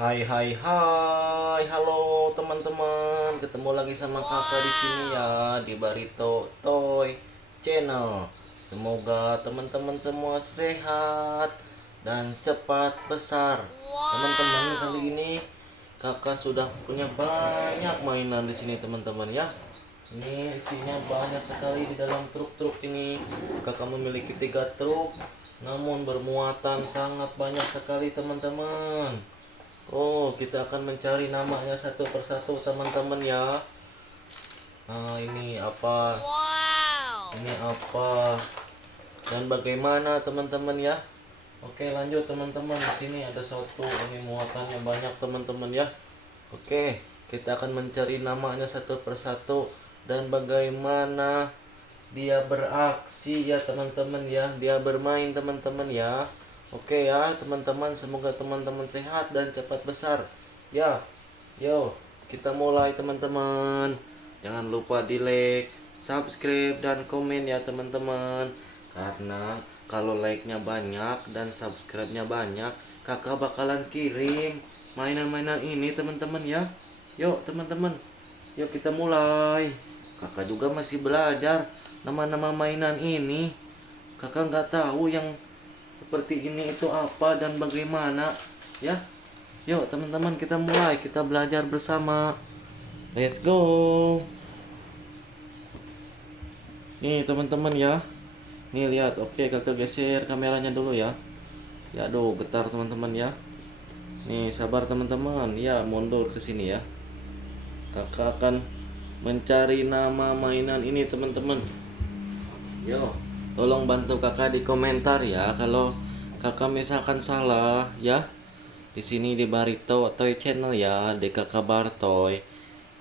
Hai hai hai, halo teman-teman, ketemu lagi sama kakak di sini ya di Barito Toy Channel. Semoga teman-teman semua sehat dan cepat besar. Teman-teman, kali ini kakak sudah punya banyak mainan di sini teman-teman ya. Ini isinya banyak sekali di dalam truk-truk ini. Kakak memiliki 3 truk, namun bermuatan sangat banyak sekali teman-teman. Oh, kita akan mencari namanya satu persatu teman-teman ya. Nah, ini apa? Ini apa? Dan bagaimana teman-teman ya? Oke, lanjut teman-teman. Di sini ada satu. Ini muatannya banyak teman-teman ya. Oke, kita akan mencari namanya satu persatu dan bagaimana dia beraksi ya teman-teman ya. Dia bermain teman-teman ya. Oke ya teman-teman, semoga teman-teman sehat dan cepat besar. Ya, yo, kita mulai teman-teman. Jangan lupa di like, subscribe, dan komen ya teman-teman. Karena kalau like-nya banyak dan subscribe-nya banyak, kakak bakalan kirim mainan-mainan ini teman-teman ya. Yuk teman-teman, yuk kita mulai. Kakak juga masih belajar nama-nama mainan ini. Kakak nggak tahu yang seperti ini itu apa dan bagaimana ya. Yuk teman-teman, kita mulai, kita belajar bersama. Let's go. Nih teman-teman ya, nih lihat. Oke, kakak geser kameranya dulu ya. Ya aduh, getar teman-teman ya. Nih sabar teman-teman ya, mundur ke sini ya. Kakak akan mencari nama mainan ini teman-teman. Yo, tolong bantu kakak di komentar ya kalau kakak misalkan salah ya. Di sini di Barito Toy Channel ya, di kakak Bartoy.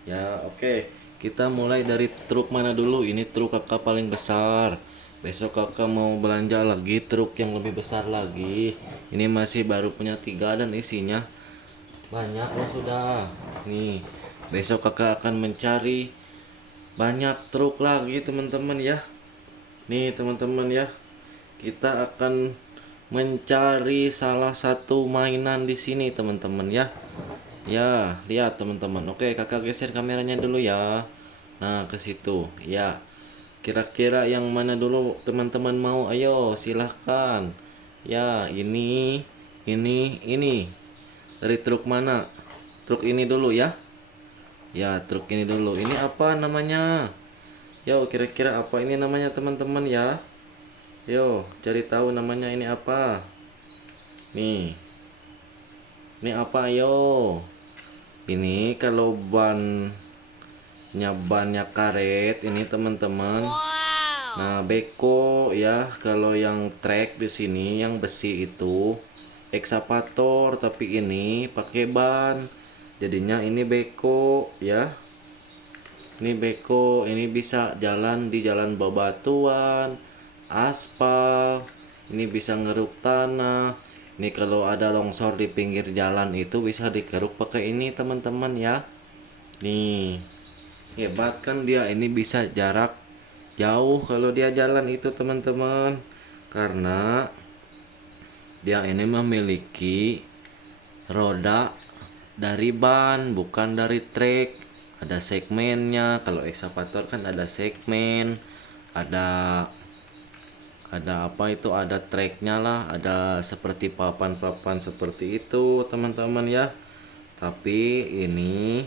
Ya, oke. Kita mulai dari truk mana dulu? Ini truk kakak paling besar. Besok kakak mau belanja lagi truk yang lebih besar lagi. Ini masih baru punya 3 dan isinya banyak loh sudah. Nih, besok kakak akan mencari banyak truk lagi teman-teman ya. Nih teman-teman ya, kita akan mencari salah satu mainan di sini teman-teman ya. Ya, lihat teman-teman. Oke, kakak geser kameranya dulu ya. Nah, ke situ. Ya. Kira-kira yang mana dulu teman-teman mau? Ayo, silahkan. Ya, ini. Dari truk mana? Truk ini dulu ya. Ya, truk ini dulu. Ini apa namanya? Yo, kira-kira apa ini namanya teman-teman ya? Yo, cari tahu namanya ini apa? Nih. Ini apa yo? Ini kalau bannya karet ini teman-teman. Nah, beko ya. Kalau yang trek di sini yang besi itu ekskavator, tapi ini pakai ban. Jadinya ini beko ya. Ini beko, ini bisa jalan di jalan bebatuan, aspal. Ini bisa ngeruk tanah. Ini kalau ada longsor di pinggir jalan itu bisa dikeruk pakai ini teman-teman ya. Nih, hebat kan dia. Ini bisa jarak jauh kalau dia jalan itu teman-teman. Karena dia ini memiliki roda dari ban, bukan dari trek. Ada segmennya. Kalau ekskavator kan ada segmen, ada apa itu, ada treknya lah, ada seperti papan-papan seperti itu teman-teman ya. Tapi ini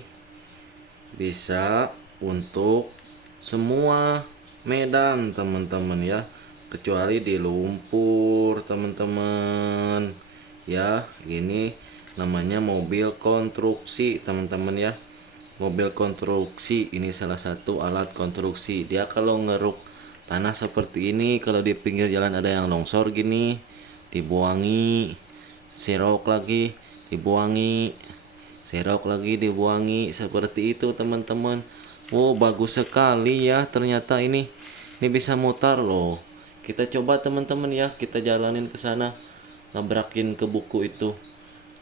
bisa untuk semua medan teman-teman ya, kecuali di lumpur teman-teman ya. Ini namanya mobil konstruksi teman-teman ya. Mobil konstruksi ini salah satu alat konstruksi. Dia kalau ngeruk tanah seperti ini, kalau di pinggir jalan ada yang longsor gini, dibuangi, serok lagi, dibuangi, serok lagi, dibuangi, seperti itu teman-teman. Oh, bagus sekali ya ternyata ini. Ini bisa mutar loh. Kita coba teman-teman ya, kita jalanin ke sana, nabrakin ke buku itu.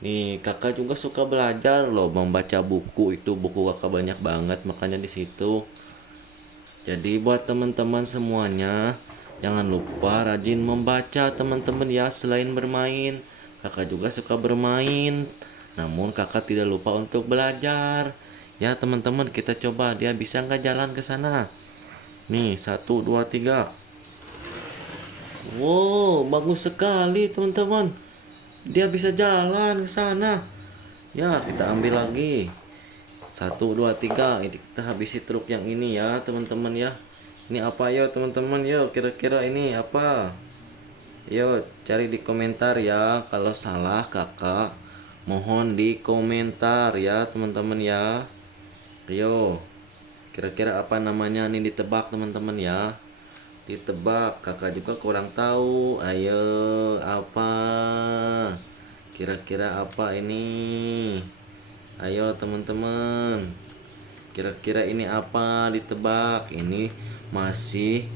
Nih, kakak juga suka belajar loh membaca buku itu. Buku kakak banyak banget, makanya di situ. Jadi buat teman-teman semuanya, jangan lupa rajin membaca teman-teman ya. Selain bermain, kakak juga suka bermain. Namun kakak tidak lupa untuk belajar. Ya teman-teman, kita coba dia bisa nggak jalan ke sana. Nih, 1, 2, 3. Wow, bagus sekali teman-teman. Dia bisa jalan ke sana. Ya, kita ambil lagi. 1, 2, 3. Ini kita habisi truk yang ini ya teman-teman ya. Ini apa ya teman-teman? Yo, kira-kira ini apa? Yo, cari di komentar ya. Kalau salah kakak, mohon di komentar ya teman-teman ya. Yo, kira-kira apa namanya nih, ditebak teman-teman ya. Ditebak, kakak juga kurang tahu. Ayo, apa? Kira-kira apa ini? Ayo teman-teman. Kira-kira ini apa? Ditebak. Ini masih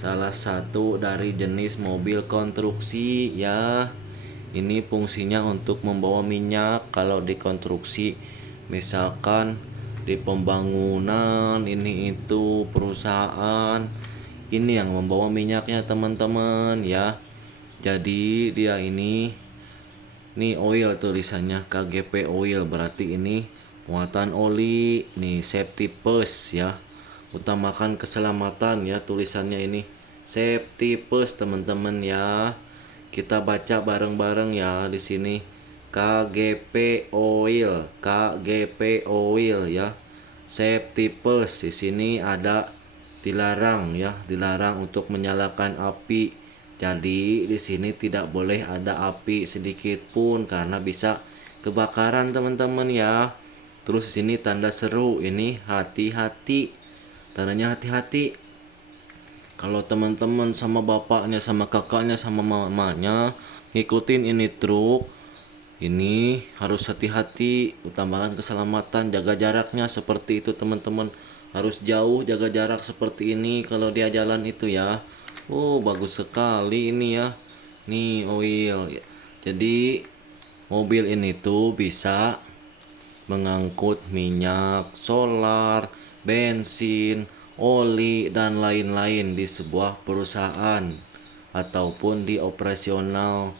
salah satu dari jenis mobil konstruksi ya. Ini fungsinya untuk membawa minyak kalau dikonstruksi. Misalkan di pembangunan ini itu perusahaan. Ini yang membawa minyaknya teman-teman ya. Jadi dia ini nih oil tulisannya KGP oil, berarti ini muatan oli. Nih safety first ya. Utamakan keselamatan ya tulisannya ini. Safety first teman-teman ya. Kita baca bareng-bareng ya di sini. KGP oil, KGP oil ya. Safety first, di sini ada dilarang ya, dilarang untuk menyalakan api. Jadi di sini tidak boleh ada api sedikit pun karena bisa kebakaran teman-teman ya. Terus di sini tanda seru, ini hati-hati. Tandanya hati-hati. Kalau teman-teman sama bapaknya, sama kakaknya, sama mamanya ngikutin ini truk, ini harus hati-hati, utamakan keselamatan, jaga jaraknya seperti itu teman-teman. Harus jauh, jaga jarak seperti ini kalau dia jalan itu ya. Oh, bagus sekali ini ya. Nih oil. Jadi mobil ini tuh bisa mengangkut minyak, solar, bensin, oli, dan lain-lain di sebuah perusahaan ataupun di operasional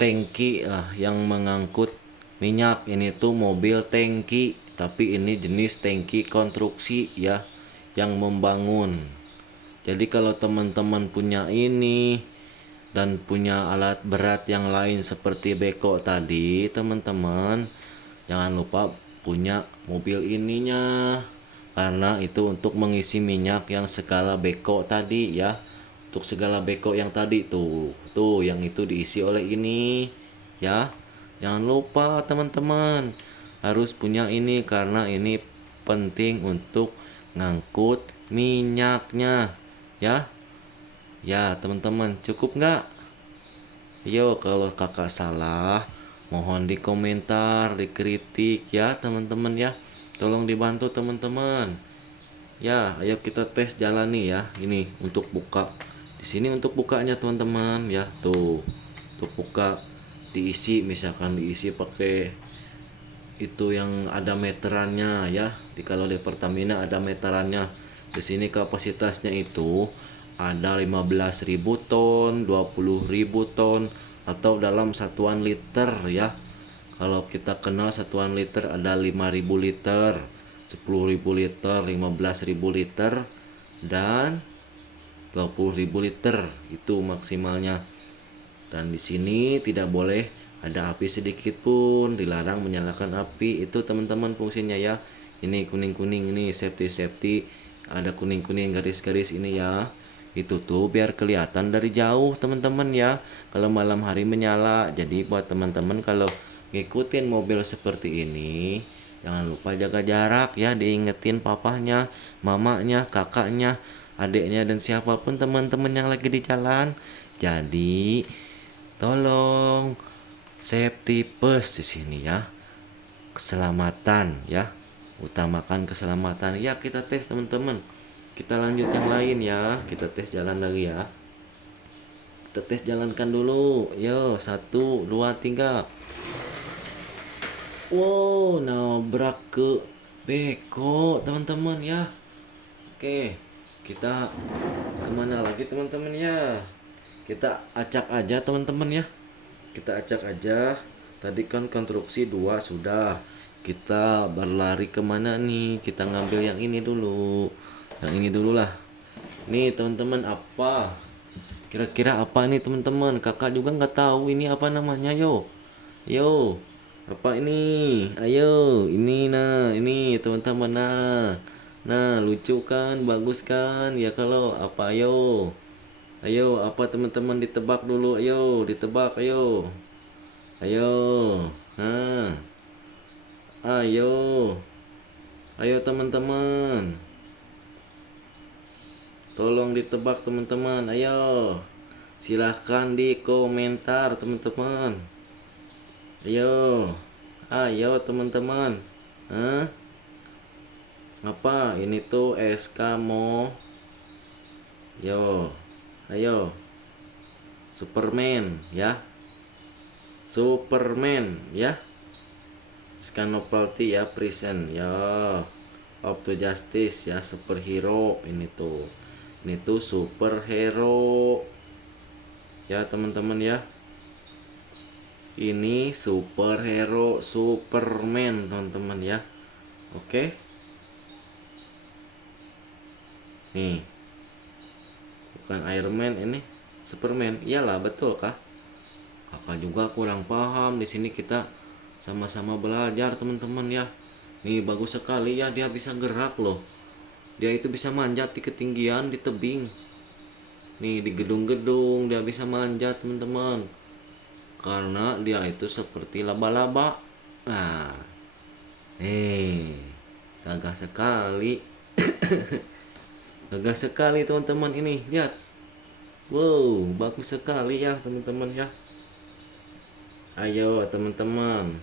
tangki lah yang mengangkut minyak. Ini tuh mobil tangki, tapi ini jenis tangki konstruksi ya, yang membangun. Jadi kalau teman-teman punya ini dan punya alat berat yang lain seperti beko tadi, teman-teman jangan lupa punya mobil ininya, karena itu untuk mengisi minyak yang skala beko tadi ya. Untuk segala beko yang tadi tuh yang itu diisi oleh ini ya. Jangan lupa teman-teman harus punya ini karena ini penting untuk ngangkut minyaknya ya. Ya teman-teman, cukup nggak? Yo, kalau kakak salah mohon di komentar, dikritik ya teman-teman ya. Tolong dibantu teman-teman. Ya, ayo kita tes jalani ya. Ini untuk buka. Di sini untuk bukanya teman-teman ya. Tuh. Untuk buka diisi, misalkan diisi pakai itu yang ada meterannya ya. Kalau di Pertamina ada meterannya. Di sini kapasitasnya itu ada 15.000 ton, 20.000 ton, atau dalam satuan liter ya. Kalau kita kenal satuan liter ada 5.000 liter, 10.000 liter, 15.000 liter, dan 20.000 liter itu maksimalnya. Dan di sini tidak boleh ada api sedikit pun, dilarang menyalakan api. Itu teman-teman fungsinya ya. Ini kuning-kuning ini safety, ada kuning-kuning garis-garis ini ya. Itu tuh biar kelihatan dari jauh teman-teman ya. Kalau malam hari menyala. Jadi buat teman-teman kalau ngikutin mobil seperti ini, jangan lupa jaga jarak ya, diingetin papahnya, mamanya, kakaknya, adiknya, dan siapapun teman-teman yang lagi di jalan. Jadi tolong safety first di sini ya. Keselamatan ya. Utamakan keselamatan. Ya, kita tes teman-teman. Kita lanjut yang lain ya. Kita tes jalan lagi ya. Kita tes jalankan dulu. Yo, 1, 2, 3. Wow, nabrak ke beko teman-teman ya. Oke, kita kemana lagi teman-teman ya? Kita acak aja teman-teman ya. Kita acak aja. Tadi kan konstruksi 2 sudah. Kita berlari kemana nih? Kita ngambil yang ini dulu. Yang ini dulu lah. Nih teman-teman, apa? Kira-kira apa nih teman-teman? Kakak juga nggak tahu ini apa namanya. Yo, yo, apa ini? Ayo, ini nah, ini teman-teman nah, lucu kan, bagus kan? Ya kalau apa? Ayo, apa teman-teman ditebak dulu? Ayo, ditebak, ayo. Ayo. Nah, ayo. Ayo teman-teman. Tolong ditebak teman-teman. Ayo. Silahkan di komentar teman-teman. Ayo. Ayo teman-teman. Hah? Apa? Ini tuh Eskamo. Yo. Ayo. Superman ya. Superman ya. Scanopalti ya, prison ya, of the justice ya, superhero ini tuh superhero ya teman-teman ya, ini superhero Superman teman-teman ya. Oke, nih bukan Iron Man, ini Superman. Iyalah, betul kah? Kakak juga kurang paham. Di sini kita sama-sama belajar teman-teman ya. Nih bagus sekali ya, dia bisa gerak loh. Dia itu bisa manjat di ketinggian, di tebing. Nih di gedung-gedung dia bisa manjat teman-teman. Karena dia itu seperti laba-laba. Nah, gagah sekali. Gagah sekali teman-teman ini. Lihat. Wow, bagus sekali ya teman-teman ya. Ayo teman-teman,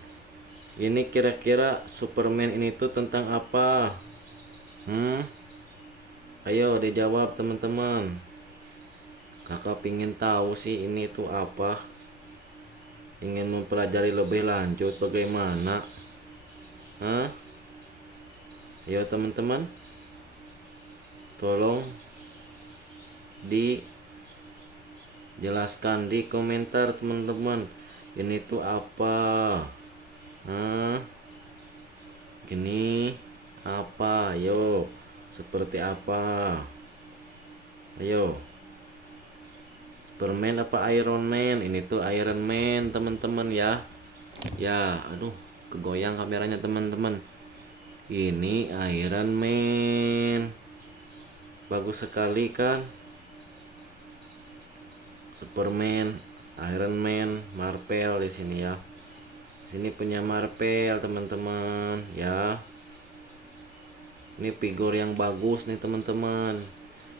ini kira-kira Superman ini tuh tentang apa? Ayo dijawab teman-teman. Kakak pingin tahu sih ini tuh apa. Ingin mempelajari lebih lanjut bagaimana. Ayo teman-teman, tolong dijelaskan di komentar teman-teman. Ini tuh apa? Gini apa? Ayo, seperti apa? Ayo, Superman apa Iron Man? Ini tuh Iron Man teman-teman ya. Ya, aduh, kegoyang kameranya teman-teman. Ini Iron Man. Bagus sekali kan? Superman, Iron Man, Marvel di sini ya. Sini punya Marvel teman-teman ya. Ini figur yang bagus nih teman-teman.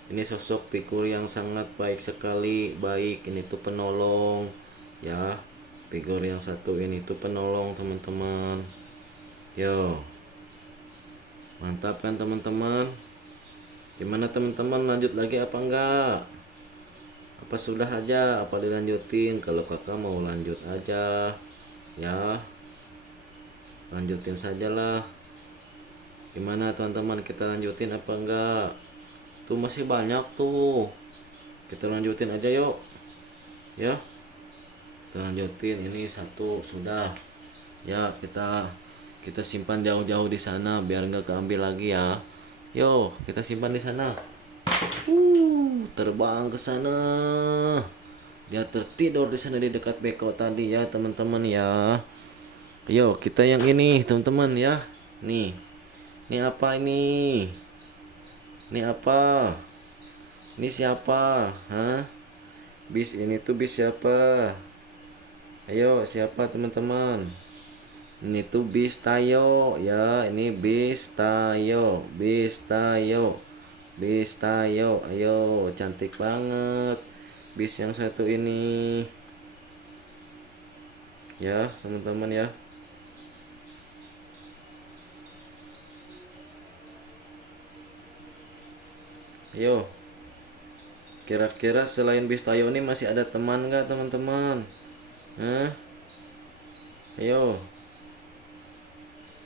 Ini sosok figur yang sangat baik sekali, baik. Ini tuh penolong ya. Figur yang satu ini tuh penolong teman-teman. Yo, mantap kan teman-teman? Gimana teman-teman, lanjut lagi apa enggak? Apa sudah aja? Apa dilanjutin? Kalau kakak mau lanjut aja ya, lanjutin sajalah. Gimana teman-teman, kita lanjutin apa enggak? Tuh masih banyak tuh, kita lanjutin aja yuk ya. Kita lanjutin, ini satu sudah ya, kita simpan jauh-jauh di sana biar nggak keambil lagi ya. Yo, kita simpan di sana. Terbang ke sana. Dia tertidur di sana di dekat beko tadi ya teman-teman ya. Yo, kita yang ini teman-teman ya. Nih. Ini apa ini? Ini apa? Ini siapa? Bis ini tuh bis siapa? Ayo, siapa teman-teman? Ini tuh bis Tayo ya. Ini bis Tayo, bis Tayo. Bis Tayo. Ayo, cantik banget bis yang satu ini. Ya, teman-teman ya. Ayo, kira-kira selain bis Tayo ini masih ada teman nggak teman-teman? Ayo,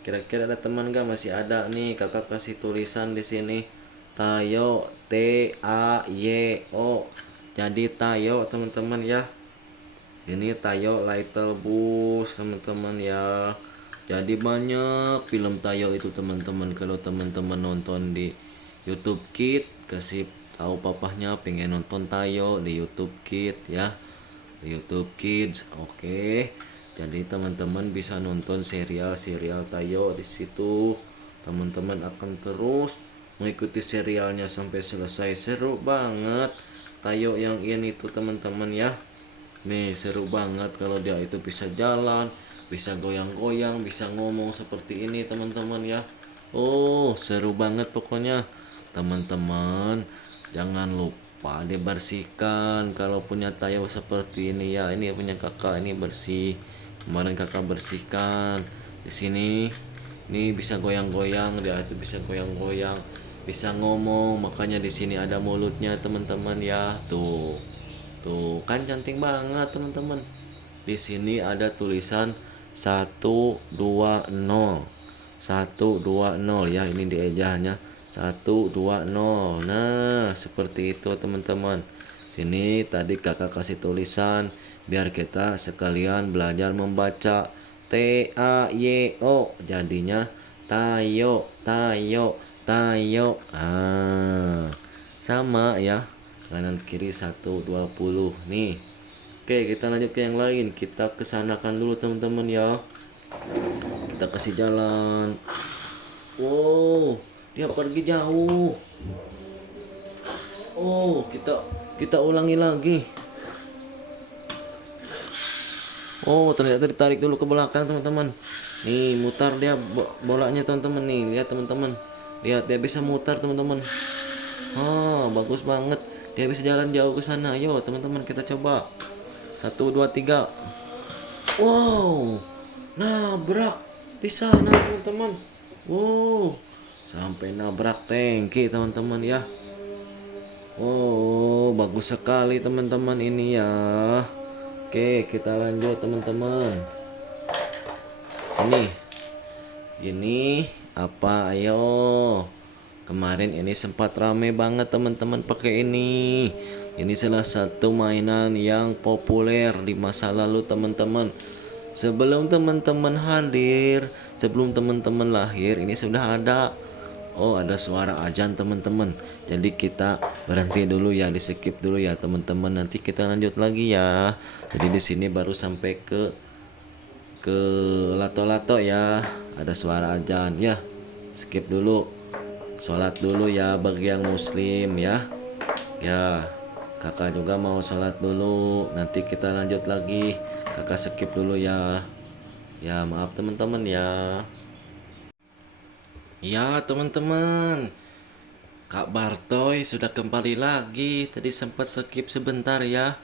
kira-kira ada teman nggak? Masih ada nih, kakak kasih tulisan di sini. Tayo, T A Y O. Jadi Tayo teman-teman ya. Ini Tayo Little Bus teman-teman ya. Jadi banyak film Tayo itu teman-teman. Kalau teman-teman nonton di YouTube Kid, kasih tahu papahnya pengen nonton Tayo di YouTube Kid ya. Di YouTube Kids. Oke. Jadi teman-teman bisa nonton serial-serial Tayo di situ. Teman-teman akan terus mengikuti serialnya sampai selesai. Seru banget Tayo yang ini tuh teman-teman ya. Nih seru banget kalau dia itu bisa jalan, bisa goyang-goyang, bisa ngomong seperti ini teman-teman ya. Oh seru banget pokoknya teman-teman. Jangan lupa dibersihkan kalau punya Tayo seperti ini ya. Ini punya kakak ini bersih. Kemarin kakak bersihkan di sini. Ini bisa goyang-goyang, dia itu bisa goyang-goyang, bisa ngomong. Makanya di sini ada mulutnya teman-teman ya. Tuh. Tuh kan cantik banget teman-teman. Di sini ada tulisan 120. 120 ya, ini diejahnya 120. Nah, seperti itu teman-teman. Sini tadi kakak kasih tulisan biar kita sekalian belajar membaca T A Y O. Jadinya Tayo, Tayo, Tayo. Sama ya. Kanan kiri 120 nih. Oke, kita lanjut ke yang lain. Kita kesanakan dulu teman-teman ya. Kita kasih jalan. Wow, dia pergi jauh. Oh, kita ulangi lagi. Oh, ternyata ditarik dulu ke belakang teman-teman. Nih, mutar dia bolanya teman-teman nih. Lihat teman-teman. Lihat dia bisa mutar teman-teman. Bagus banget. Dia bisa jalan jauh ke sana. Ayo teman-teman kita coba. 1 2 3. Wow. Nabrak di sana teman-teman. Wow. Sampai nabrak tangki teman-teman ya. Oh, bagus sekali teman-teman ini ya. Oke, kita lanjut teman-teman. Ini apa? Ayo. Kemarin ini sempat rame banget teman-teman pakai ini. Ini salah satu mainan yang populer di masa lalu teman-teman. Sebelum teman-teman hadir, sebelum teman-teman lahir, ini sudah ada. Oh, ada suara azan teman-teman. Jadi kita berhenti dulu ya, di skip dulu ya teman-teman. Nanti kita lanjut lagi ya. Jadi di sini baru sampai ke lato-lato ya. Ada suara azan ya. Skip dulu. Sholat dulu ya bagi yang muslim ya. Ya, kakak juga mau sholat dulu. Nanti kita lanjut lagi. Kakak skip dulu ya. Ya maaf teman-teman ya. Ya teman-teman, Kak Bartoy sudah kembali lagi. Tadi sempat skip sebentar ya.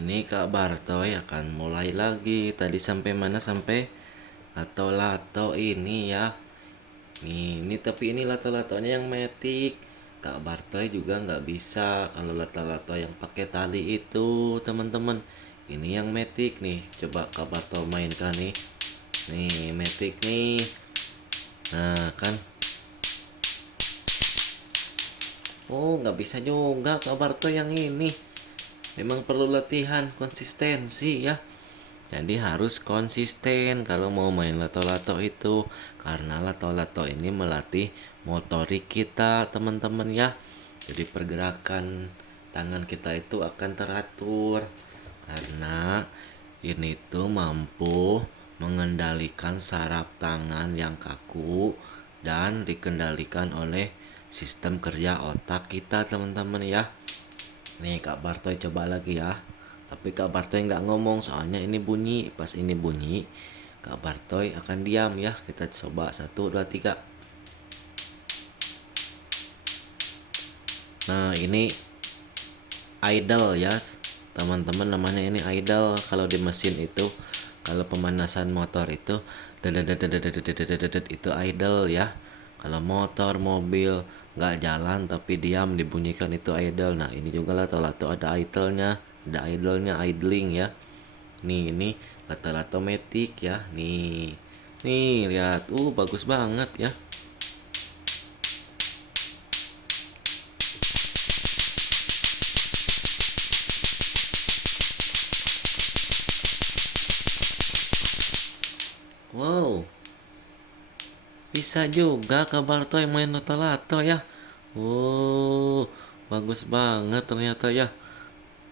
Ini Kak Bartoy akan mulai lagi. Tadi sampai mana? Sampai lato-lato ini ya. Ini tapi ini lato-latonya yang metik. Kak Bartoy juga nggak bisa kalau lato-lato yang pakai tali itu teman-teman. Ini yang metik nih. Coba Kak Bartoy mainkan nih. Nih metik nih. Nah kan. Oh nggak bisa juga Kak Bartoy yang ini. Memang perlu latihan konsistensi ya. Jadi harus konsisten kalau mau main lato-lato itu. Karena lato-lato ini melatih motorik kita teman-teman ya. Jadi pergerakan tangan kita itu akan teratur. Karena ini tuh mampu mengendalikan saraf tangan yang kaku dan dikendalikan oleh sistem kerja otak kita teman-teman ya. Nih Kak Bartoy coba lagi ya. Tapi Kak Bartoy nggak ngomong soalnya ini bunyi. Pas ini bunyi Kak Bartoy akan diam ya. Kita coba 1 2 3. Nah ini idle ya teman-teman, namanya ini idle. Kalau di mesin itu, kalau pemanasan motor itu itu idle ya. Kalau motor mobil nggak jalan tapi diam dibunyikan itu idle. Nah ini juga lato-lato ada idle-nya, ada idle-nya, idling ya. Ini lato-lato matic ya. Nih lihat, bagus banget ya. Bisa juga Kak Bartoy main lato-lato ya. Oh, bagus banget ternyata ya.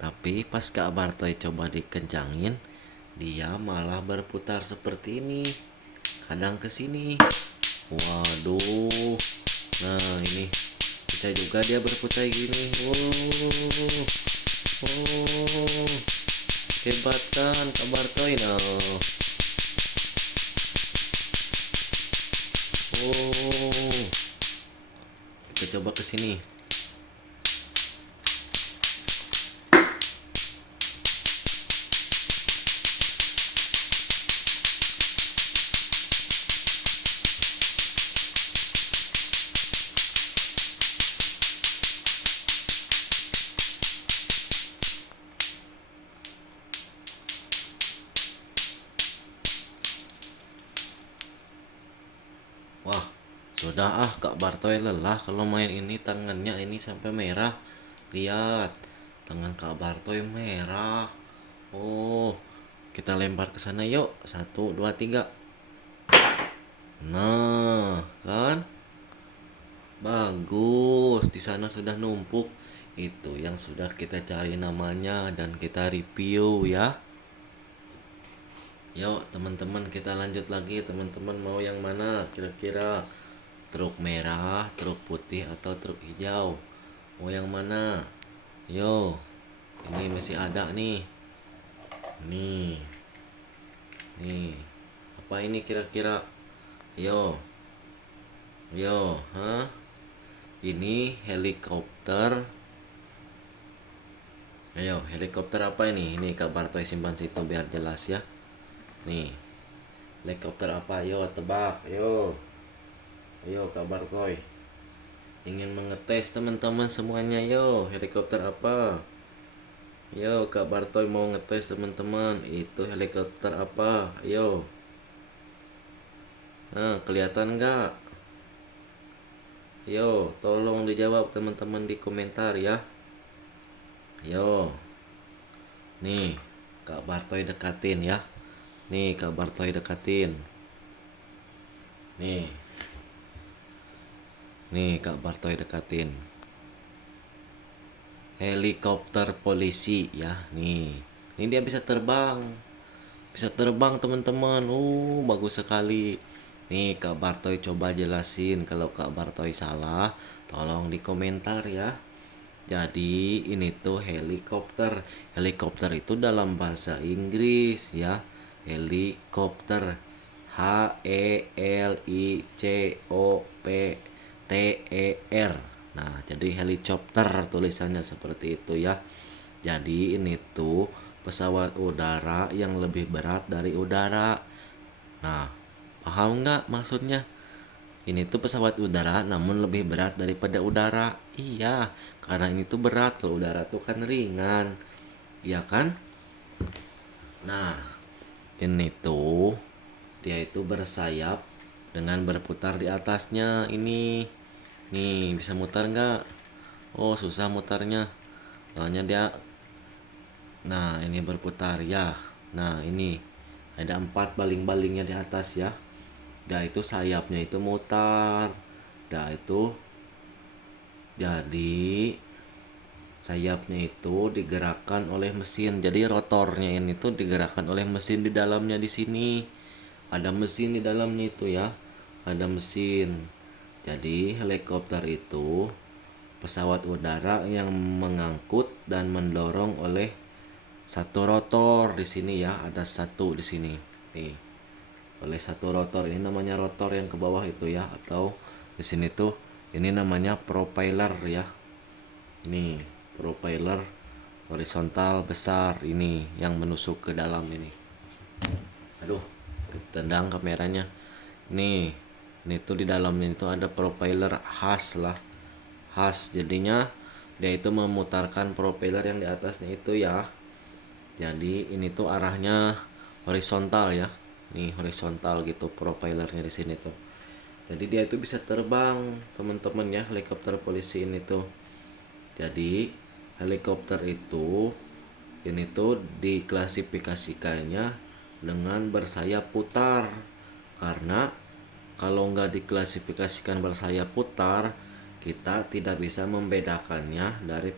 Tapi pas Kak Bartoy coba dikencangin, dia malah berputar seperti ini. Kadang ke sini. Waduh. Nah, ini bisa juga dia berputar gini. Wow. Oh. Hebat kan Kak Bartoy. Nah. Oh. Kita coba ke sini. Wah, sudah Kak Bartoy lelah kalau main ini, tangannya ini sampai merah. Lihat, tangan Kak Bartoy merah. Oh, kita lempar ke sana yuk. Satu, dua, tiga. Nah, kan? Bagus. Di sana sudah numpuk. Itu yang sudah kita cari namanya dan kita review ya. Yuk, teman-teman kita lanjut lagi. Teman-teman mau yang mana? Kira-kira truk merah, truk putih atau truk hijau? Mau yang mana? Yo, ini masih ada nih. Nih, nih. Apa ini kira-kira? Yo, yo, hah? Ini helikopter. Ayo, helikopter apa ini? Ini Kak Bartoy simpan situ biar jelas ya. Nih, helikopter apa? Yo, tebak. Yo, ayo Kak Bartoy. Ingin mengetes teman-teman semuanya. Yo, helikopter apa? Yo, Kak Bartoy mau ngetes teman-teman. Itu helikopter apa? Ayo. Nah, kelihatan nggak? Yo, tolong dijawab teman-teman di komentar ya. Yo. Nih, Kak Bartoy dekatin ya. Nih, Kak Bartoy dekatin. Nih. Nih, Kak Bartoy dekatin. Helikopter polisi ya. Nih. Ini dia bisa terbang. Bisa terbang teman-teman. Bagus sekali. Nih Kak Bartoy coba jelasin. Kalau Kak Bartoy salah, tolong di komentar ya. Jadi ini tuh helikopter. Helikopter itu dalam bahasa Inggris ya. Helikopter. Helicopter. Nah, jadi helikopter tulisannya seperti itu ya. Jadi ini tuh pesawat udara yang lebih berat dari udara. Nah, paham nggak maksudnya? Ini tuh pesawat udara namun lebih berat daripada udara. Iya, karena ini tuh berat, kalau udara tuh kan ringan. Iya kan? Nah, ini tuh dia itu bersayap dengan berputar di atasnya ini. Nih, bisa mutar nggak? Oh, susah mutarnya. Soalnya dia. Nah, ini berputar ya. Nah, ini ada 4 baling-balingnya di atas ya. Dah itu sayapnya itu mutar. Dah itu jadi sayapnya itu digerakkan oleh mesin. Jadi rotornya ini tuh digerakkan oleh mesin di dalamnya di sini. Ada mesin di dalamnya itu ya. Ada mesin. Jadi helikopter itu pesawat udara yang mengangkut dan mendorong oleh satu rotor di sini ya. Ada satu di sini. Nih. Oleh satu rotor, ini namanya rotor yang ke bawah itu ya, atau di sini tuh ini namanya propeller ya. Ini propeller horizontal besar ini yang menusuk ke dalam ini. Aduh, ketendang kameranya. Nih, ini tuh di dalamnya itu ada propeller khas lah. Khas jadinya dia itu memutarkan propeller yang di atasnya itu ya. Jadi ini tuh arahnya horizontal ya. Nih horizontal gitu propellernya di sini tuh. Jadi dia itu bisa terbang teman-teman ya, helikopter polisi ini tuh. Jadi helikopter itu ini tuh diklasifikasikannya dengan bersayap putar karena kalau nggak diklasifikasikan bersayap putar, kita tidak bisa membedakannya dari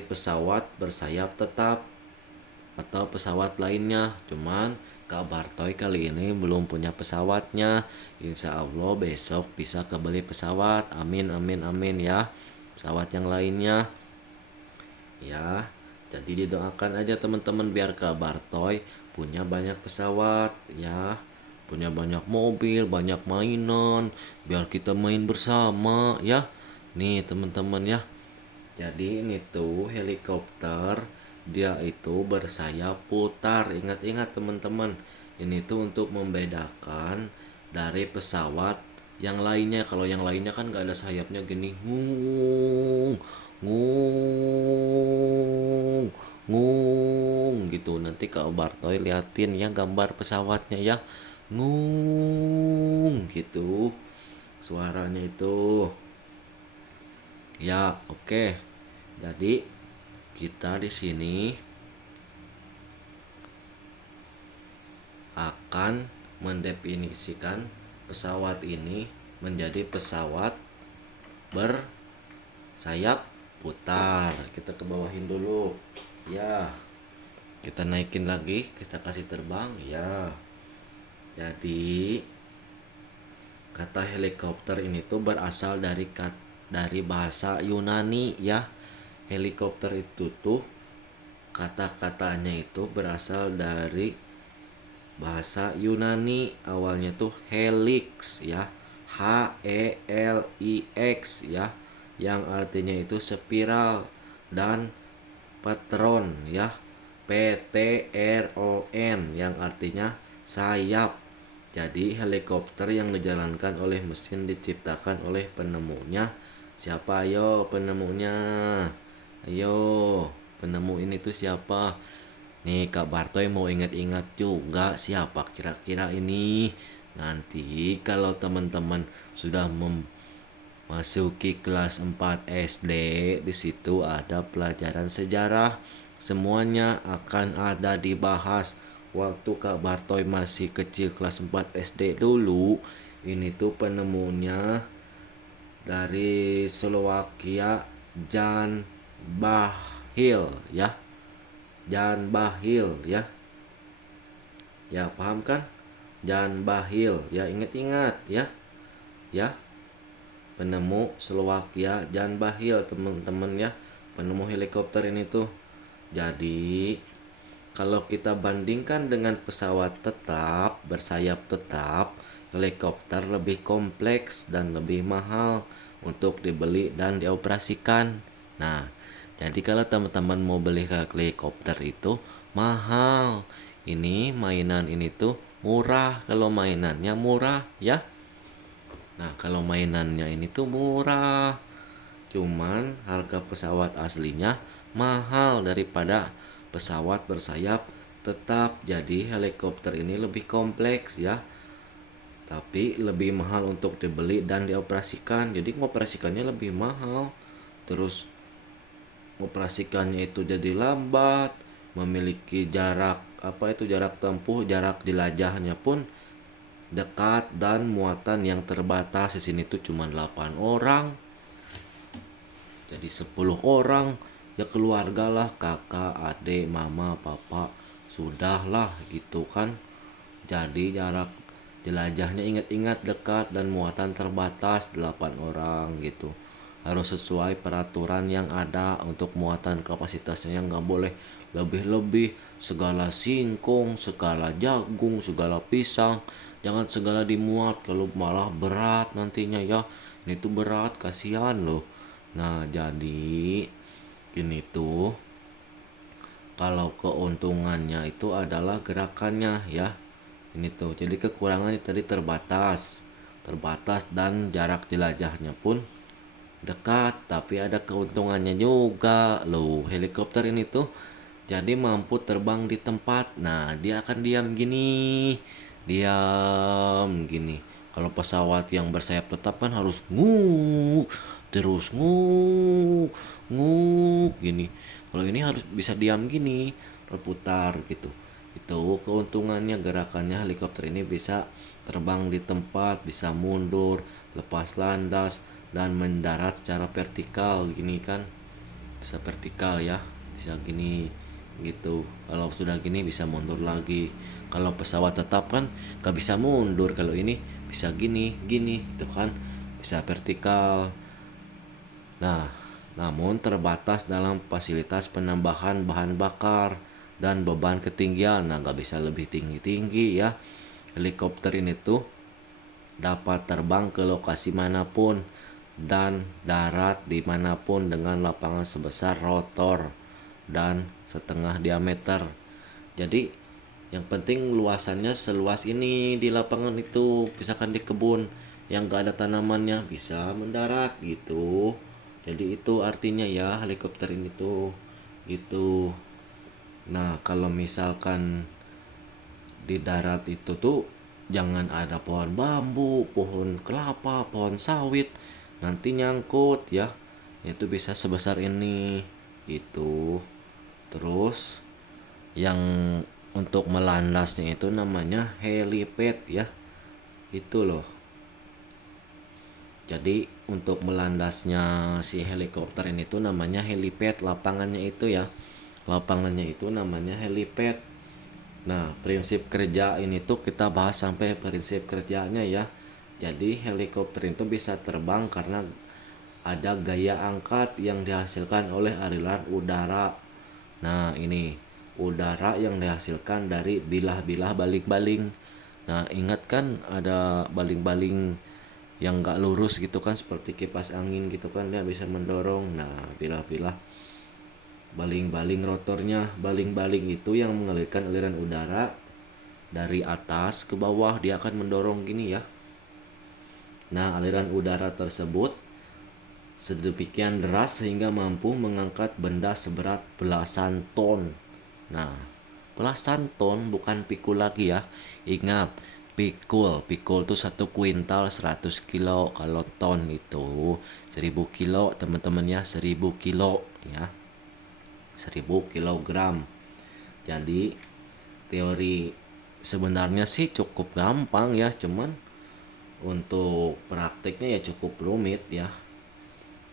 pesawat bersayap tetap atau pesawat lainnya. Cuman Kak Bartoy kali ini belum punya pesawatnya. Insya Allah besok bisa kebeli pesawat. Amin amin amin ya. Pesawat yang lainnya ya. Jadi didoakan aja teman-teman biar Kak Bartoy punya banyak pesawat ya. Punya banyak mobil, banyak mainan, biar kita main bersama ya. Nih teman-teman ya. Jadi ini tuh helikopter, dia itu bersayap putar. Ingat-ingat teman-teman, ini tuh untuk membedakan dari pesawat yang lainnya. Kalau yang lainnya kan gak ada sayapnya gini, ngung, ngung, ngung gitu. Nanti Kak Bartoy liatin ya gambar pesawatnya ya, ngung gitu suaranya itu. Ya, oke. Jadi kita di sini akan mendefinisikan pesawat ini menjadi pesawat bersayap putar. Kita ke bawahin dulu. Ya. Kita naikin lagi, kita kasih terbang. Ya. Jadi kata helikopter ini tuh berasal dari bahasa Yunani ya. Helikopter itu tuh kata-katanya itu berasal dari bahasa Yunani, awalnya tuh helix ya, HELIX ya, yang artinya itu spiral, dan patron ya, PTRON yang artinya sayap. Jadi helikopter yang dijalankan oleh mesin diciptakan oleh penemunya. Siapa ayo penemunya? Ayo, penemu ini tuh siapa? Nih Kak Bartoy mau ingat-ingat juga siapa kira-kira ini. Nanti kalau teman-teman sudah memasuki kelas 4 SD, di situ ada pelajaran sejarah. Semuanya akan ada dibahas. Waktu Kak Bartoy masih kecil kelas 4 SD dulu, ini tuh penemunya dari Slovakia, Jan Bahil ya. Jan Bahil ya. Ya paham kan? Jan Bahil ya, ingat-ingat ya. Ya. Penemu Slovakia Jan Bahil teman-teman ya. Penemu helikopter ini tuh. Jadi kalau kita bandingkan dengan pesawat tetap, bersayap tetap, helikopter lebih kompleks dan lebih mahal untuk dibeli dan dioperasikan. Nah, jadi kalau teman-teman mau beli helikopter itu mahal. Ini mainan ini tuh murah, kalau mainannya murah ya. Nah, kalau mainannya ini tuh murah. Cuman harga pesawat aslinya mahal daripada pesawat bersayap tetap. Jadi helikopter ini lebih kompleks ya, tapi lebih mahal untuk dibeli dan dioperasikan. Jadi mengoperasikannya lebih mahal. Terus mengoperasikannya itu jadi lambat, memiliki jarak jarak tempuh, jarak jelajahnya pun dekat, dan muatan yang terbatas. Di sini tuh cuma 8 orang. Jadi 10 orang ya, keluarga lah, kakak, adik, mama, papa, sudahlah gitu kan. Jadi jarak jelajahnya ingat-ingat dekat dan muatan terbatas 8 orang gitu. Harus sesuai peraturan yang ada untuk muatan kapasitasnya, yang nggak boleh lebih-lebih segala singkong, segala jagung, segala pisang. Jangan segala dimuat, kalau malah berat nantinya ya. Ini tuh berat, kasihan loh. Nah, jadi ini tuh kalau keuntungannya itu adalah gerakannya ya. Ini tuh. Jadi kekurangannya tadi terbatas. Terbatas dan jarak jelajahnya pun dekat, tapi ada keuntungannya juga loh. Helikopter ini tuh jadi mampu terbang di tempat. Nah, dia akan diam gini. Diam gini. Kalau pesawat yang bersayap tetap kan harus nguk, terus nguk, nguk gini. Kalau ini harus bisa diam gini, berputar gitu. Itu keuntungannya, gerakannya helikopter ini bisa terbang di tempat, bisa mundur, lepas landas, dan mendarat secara vertikal gini kan. Bisa vertikal ya, bisa gini gitu. Kalau sudah gini bisa mundur lagi. Kalau pesawat tetap kan gak bisa mundur. Kalau ini bisa gini gini itu kan, bisa vertikal. Nah, namun terbatas dalam fasilitas penambahan bahan bakar dan beban ketinggian. Nah, gak bisa lebih tinggi-tinggi ya. Helikopter ini tuh dapat terbang ke lokasi manapun dan darat dimanapun dengan lapangan sebesar rotor dan setengah diameter. Jadi yang penting luasannya seluas ini di lapangan itu. Misalkan di kebun yang gak ada tanamannya bisa mendarat gitu. Jadi itu artinya ya helikopter ini tuh gitu. Nah kalau misalkan di darat itu tuh jangan ada pohon bambu, pohon kelapa, pohon sawit, nanti nyangkut ya. Itu bisa sebesar ini gitu. Terus yang untuk melandasnya itu namanya helipad ya. Itu loh. Jadi untuk melandasnya si helikopter ini tuh namanya helipad, lapangannya itu ya. Lapangannya itu namanya helipad. Nah, prinsip kerja ini tuh kita bahas sampai prinsip kerjanya ya. Jadi helikopter itu bisa terbang karena ada gaya angkat yang dihasilkan oleh aliran udara. Nah, ini udara yang dihasilkan dari bilah-bilah baling-baling. Nah, ingat kan ada baling-baling yang gak lurus gitu kan, seperti kipas angin gitu kan, dia bisa mendorong. Nah, bilah-bilah baling-baling rotornya, baling-baling itu yang mengalirkan aliran udara dari atas ke bawah, dia akan mendorong gini ya. Nah, aliran udara tersebut sedemikian deras sehingga mampu mengangkat benda seberat belasan ton. Nah, belasan ton bukan pikul lagi ya. Ingat, pikul tuh 1 kuintal 100 kilo. Kalau ton itu 1000 kilo teman-teman ya, 1000 kilo ya. 1000 kilogram. Jadi teori sebenarnya sih cukup gampang ya, cuman untuk praktiknya ya cukup rumit ya.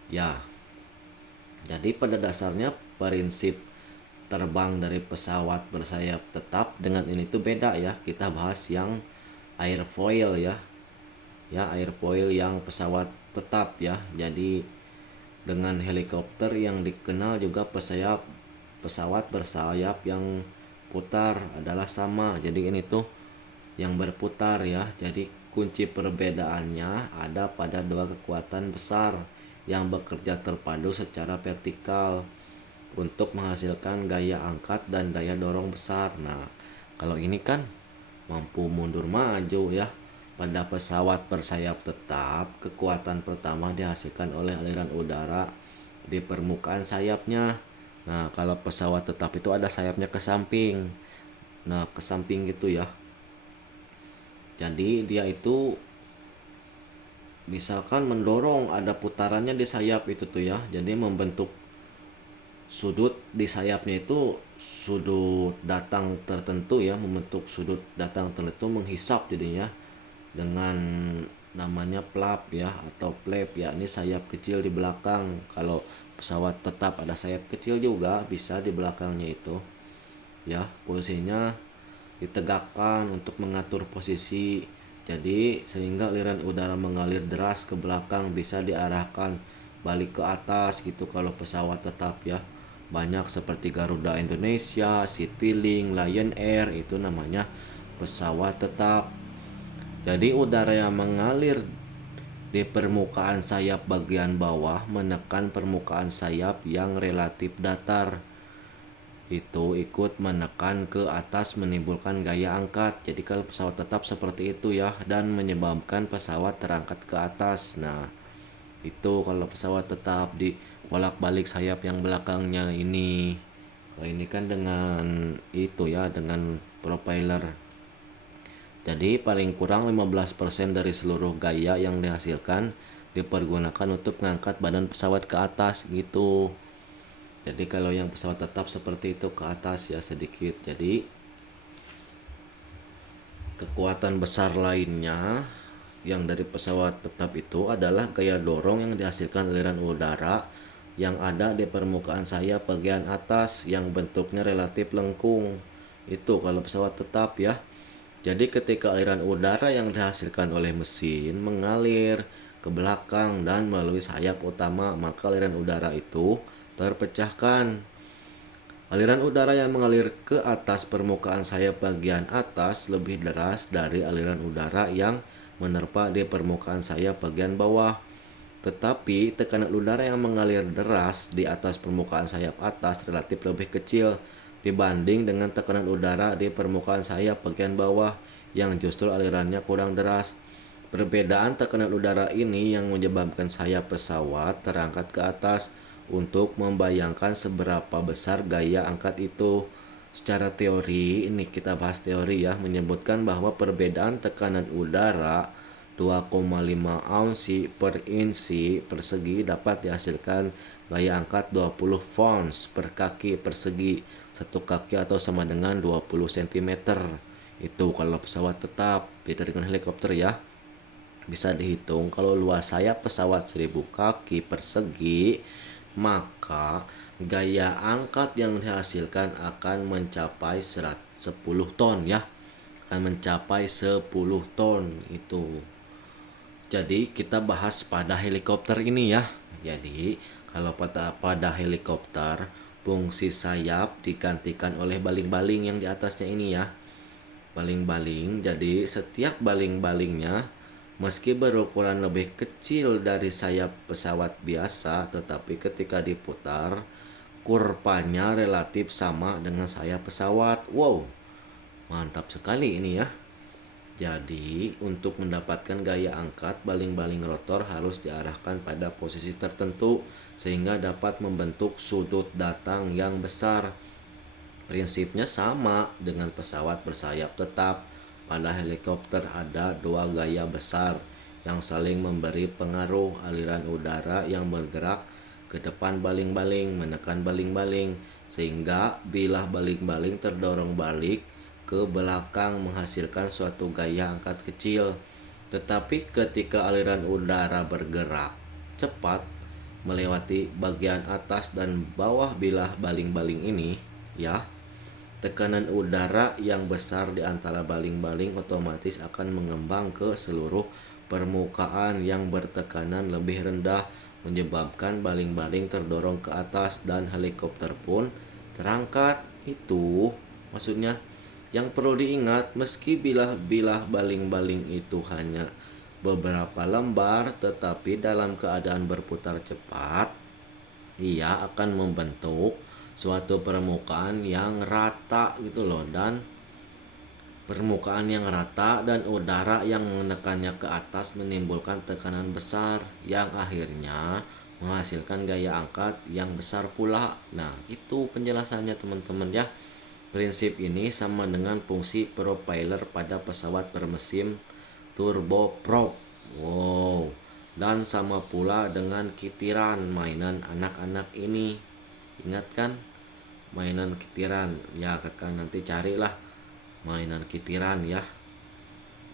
Ya, jadi pada dasarnya prinsip terbang dari pesawat bersayap tetap dengan ini tuh beda ya. Kita bahas yang airfoil ya. Ya, airfoil yang pesawat tetap ya. Jadi dengan helikopter yang dikenal juga pesawat bersayap yang putar adalah sama. Jadi ini tuh yang berputar ya. Jadi kunci perbedaannya ada pada dua kekuatan besar yang bekerja terpadu secara vertikal untuk menghasilkan gaya angkat dan daya dorong besar. Nah, kalau ini kan mampu mundur maju ya. Pada pesawat bersayap tetap, kekuatan pertama dihasilkan oleh aliran udara di permukaan sayapnya. Nah, kalau pesawat tetap itu ada sayapnya ke samping. Nah, ke samping gitu ya. Jadi dia itu misalkan mendorong, ada putarannya di sayap itu tuh ya. Jadi membentuk sudut di sayapnya itu sudut datang tertentu ya, membentuk sudut datang tertentu menghisap jadinya dengan namanya flap ya atau flap ya. Ini sayap kecil di belakang. Kalau pesawat tetap ada sayap kecil juga bisa di belakangnya itu ya. Posisinya ditegakkan untuk mengatur posisi, jadi sehingga aliran udara mengalir deras ke belakang, bisa diarahkan balik ke atas gitu kalau pesawat tetap ya. Banyak seperti Garuda Indonesia, Citylink, Lion Air itu namanya pesawat tetap. Jadi udara yang mengalir di permukaan sayap bagian bawah menekan permukaan sayap yang relatif datar, itu ikut menekan ke atas menimbulkan gaya angkat. Jadi kalau pesawat tetap seperti itu ya, dan menyebabkan pesawat terangkat ke atas. Nah, itu kalau pesawat tetap di bolak-balik sayap yang belakangnya ini. Kalau ini kan dengan itu ya, dengan propeller. Jadi paling kurang 15% dari seluruh gaya yang dihasilkan dipergunakan untuk mengangkat badan pesawat ke atas gitu. Jadi kalau yang pesawat tetap seperti itu ke atas ya sedikit. Jadi Kekuatan besar lainnya yang dari pesawat tetap itu adalah gaya dorong yang dihasilkan aliran udara yang ada di permukaan sayap bagian atas yang bentuknya relatif lengkung. Itu kalau pesawat tetap ya. Jadi ketika aliran udara yang dihasilkan oleh mesin mengalir ke belakang dan melalui sayap utama, maka aliran udara itu terpecahkan. Aliran udara yang mengalir ke atas permukaan sayap bagian atas lebih deras dari aliran udara yang menerpa di permukaan sayap bagian bawah. Tetapi tekanan udara yang mengalir deras di atas permukaan sayap atas relatif lebih kecil dibanding dengan tekanan udara di permukaan sayap bagian bawah yang justru alirannya kurang deras. Perbedaan tekanan udara ini yang menyebabkan sayap pesawat terangkat ke atas untuk membayangkan seberapa besar gaya angkat itu. Secara teori, ini kita bahas teori ya, menyebutkan bahwa perbedaan tekanan udara 2,5 ounsi per inci persegi dapat dihasilkan gaya angkat 20 pounds per kaki persegi satu kaki atau sama dengan 20 cm. Itu kalau pesawat tetap, beda dengan helikopter ya. Bisa dihitung kalau luas sayap pesawat 1000 kaki persegi, maka gaya angkat yang dihasilkan akan mencapai 10 ton ya. Akan mencapai 10 ton itu. Jadi kita bahas pada helikopter ini ya. Jadi kalau pada helikopter fungsi sayap digantikan oleh baling-baling yang di atasnya ini ya. Baling-baling, jadi setiap baling-balingnya meski berukuran lebih kecil dari sayap pesawat biasa, tetapi ketika diputar kurvanya relatif sama dengan sayap pesawat. Wow, mantap sekali ini ya. Jadi untuk mendapatkan gaya angkat, baling-baling rotor harus diarahkan pada posisi tertentu sehingga dapat membentuk sudut datang yang besar. Prinsipnya sama dengan pesawat bersayap tetap. Pada helikopter ada dua gaya besar yang saling memberi pengaruh. Aliran udara yang bergerak ke depan baling-baling menekan baling-baling sehingga bilah baling-baling terdorong balik ke belakang menghasilkan suatu gaya angkat kecil. Tetapi ketika aliran udara bergerak cepat melewati bagian atas dan bawah bilah baling-baling ini ya, tekanan udara yang besar di antara baling-baling otomatis akan mengembang ke seluruh permukaan yang bertekanan lebih rendah, menyebabkan baling-baling terdorong ke atas dan helikopter pun terangkat. Itu maksudnya. Yang perlu diingat, meski bilah-bilah baling-baling itu hanya beberapa lembar, tetapi dalam keadaan berputar cepat, ia akan membentuk suatu permukaan yang rata gitu loh, dan permukaan yang rata dan udara yang menekannya ke atas menimbulkan tekanan besar yang akhirnya menghasilkan gaya angkat yang besar pula. Nah, itu penjelasannya teman-teman ya. Prinsip ini sama dengan fungsi propeller pada pesawat bermesin turboprop. Wow. Dan sama pula dengan kitiran mainan anak-anak ini. Ingat kan? Mainan kitiran. Ya, kakak nanti carilah mainan kitiran ya.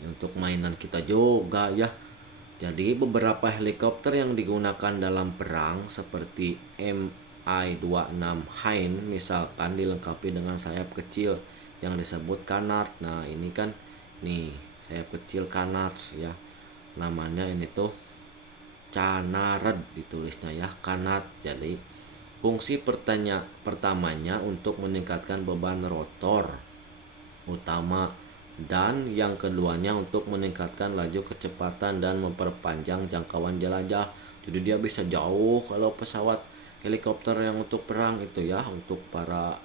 Untuk mainan kita juga ya. Jadi beberapa helikopter yang digunakan dalam perang seperti Mi-26 Hind misalkan dilengkapi dengan sayap kecil yang disebut Canard. Nah, ini kan nih sayap kecil Canard ya. Namanya ini tuh Canard ditulisnya ya, Canard. Jadi fungsi pertamanya untuk meningkatkan beban rotor utama dan yang keduanya untuk meningkatkan laju kecepatan dan memperpanjang jangkauan jelajah. Jadi dia bisa jauh kalau pesawat helikopter yang untuk perang itu ya, untuk para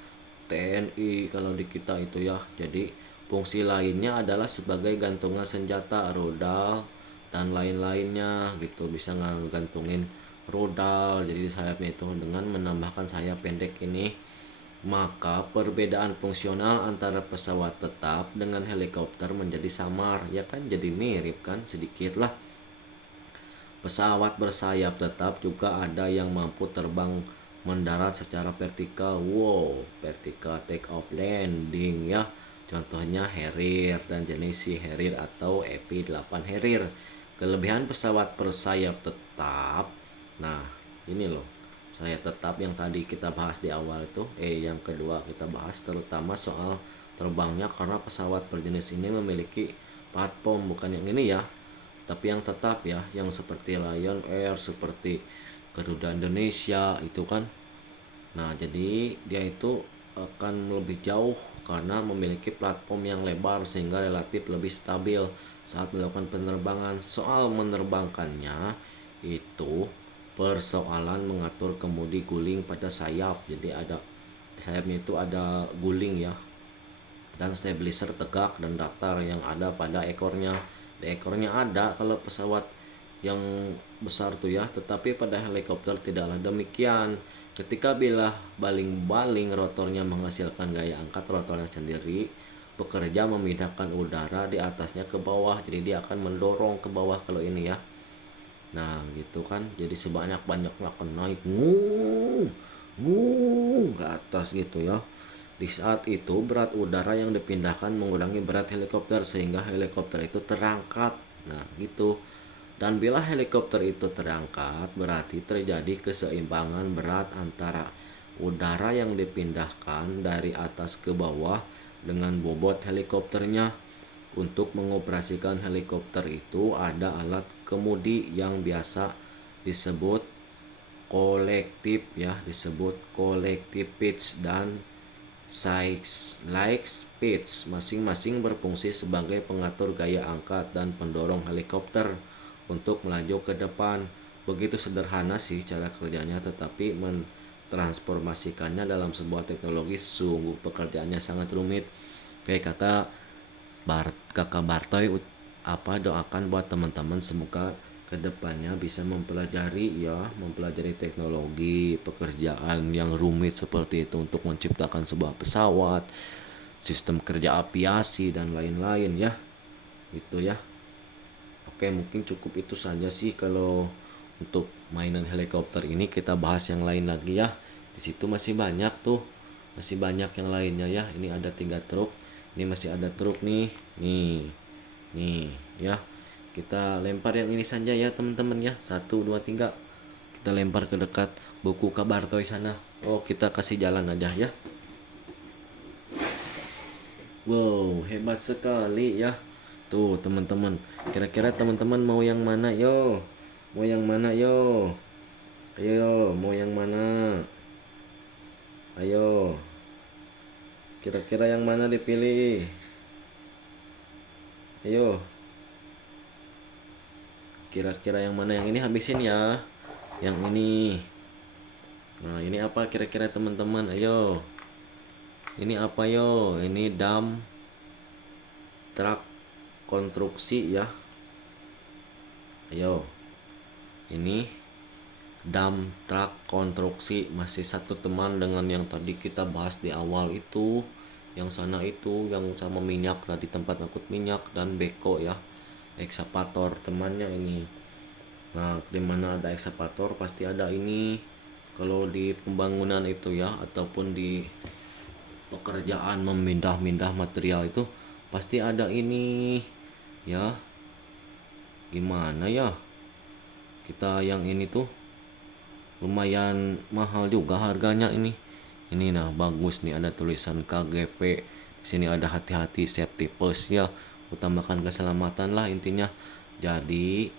TNI kalau di kita itu ya. Jadi fungsi lainnya adalah sebagai gantungan senjata, rudal dan lain-lainnya gitu, bisa ngegantungin rudal jadi di sayapnya itu dengan menambahkan sayap pendek ini. Maka perbedaan fungsional antara pesawat tetap dengan helikopter menjadi samar ya kan, jadi mirip kan sedikit lah. Pesawat bersayap tetap juga ada yang mampu terbang mendarat secara vertikal. Wow, vertikal take off landing ya. Contohnya Harrier dan jenis Sea Harrier atau EP-8 Harrier. Kelebihan pesawat bersayap tetap. Nah, ini loh. Sayap tetap yang tadi kita bahas di awal itu, yang kedua kita bahas terutama soal terbangnya, karena pesawat berjenis ini memiliki platform, bukan yang ini ya, tapi yang tetap ya, yang seperti Lion Air, seperti Garuda Indonesia itu kan. Nah, jadi dia itu akan lebih jauh karena memiliki platform yang lebar sehingga relatif lebih stabil saat melakukan penerbangan. Soal menerbangkannya itu persoalan mengatur kemudi guling pada sayap. Jadi ada di sayapnya itu ada guling ya, dan stabilizer tegak dan datar yang ada pada ekornya. Di ekornya ada kalau pesawat yang besar tuh ya, tetapi pada helikopter tidaklah demikian. Ketika bila baling-baling rotornya menghasilkan gaya angkat rotornya sendiri, bekerja memindahkan udara di atasnya ke bawah, jadi dia akan mendorong ke bawah kalau ini ya. Nah gitu kan, jadi sebanyak-banyaknya akan naik ngung ngung ke atas gitu ya. Di saat itu berat udara yang dipindahkan mengurangi berat helikopter sehingga helikopter itu terangkat. Nah gitu. Dan bila helikopter itu terangkat, berarti terjadi keseimbangan berat antara udara yang dipindahkan dari atas ke bawah dengan bobot helikopternya. Untuk mengoperasikan helikopter itu ada alat kemudi yang biasa disebut kolektif ya, disebut kolektif pitch dan side pitch, masing-masing berfungsi sebagai pengatur gaya angkat dan pendorong helikopter untuk melaju ke depan. Begitu sederhana sih cara kerjanya, tetapi mentransformasikannya dalam sebuah teknologi sungguh pekerjaannya sangat rumit. Kayak kakak Bartoy doakan buat teman-teman semoga kedepannya bisa mempelajari teknologi pekerjaan yang rumit seperti itu untuk menciptakan sebuah pesawat, sistem kerja aviasi dan lain-lain ya, gitu ya. Oke, mungkin cukup itu saja sih kalau untuk mainan helikopter ini. Kita bahas yang lain lagi ya. Di situ masih banyak tuh, masih banyak yang lainnya ya. Ini ada 3 truk, ini masih ada truk nih, nih ya. Kita lempar yang ini saja ya teman-teman ya. 1, 2, 3. Kita lempar ke dekat buku kabar toy sana. Oh, kita kasih jalan aja ya. Wow, hebat sekali ya. Tuh teman-teman, kira-kira teman-teman mau yang mana yo? Mau yang mana yo? Ayo, mau yang mana? Ayo. Kira-kira yang mana dipilih? Ayo. Kira-kira yang mana? Yang ini habisin ya. Yang ini. Nah, ini apa kira-kira teman-teman? Ayo. Ini apa yo? Ini dump truck konstruksi ya. Ayo. Ini dump truck konstruksi, masih satu teman dengan yang tadi kita bahas di awal itu. Yang sana itu yang sama minyak tadi, tempat angkut minyak, dan beko ya. Ekskavator temannya ini. Nah, dimana ada ekskavator pasti ada ini. Kalau di pembangunan itu ya, ataupun di pekerjaan memindah-mindah material itu pasti ada ini ya. Gimana ya, kita yang ini tuh lumayan mahal juga harganya ini. Ini nah bagus nih, ada tulisan KGP. Di sini ada hati-hati, safety first ya, utamakan keselamatan lah intinya. Jadi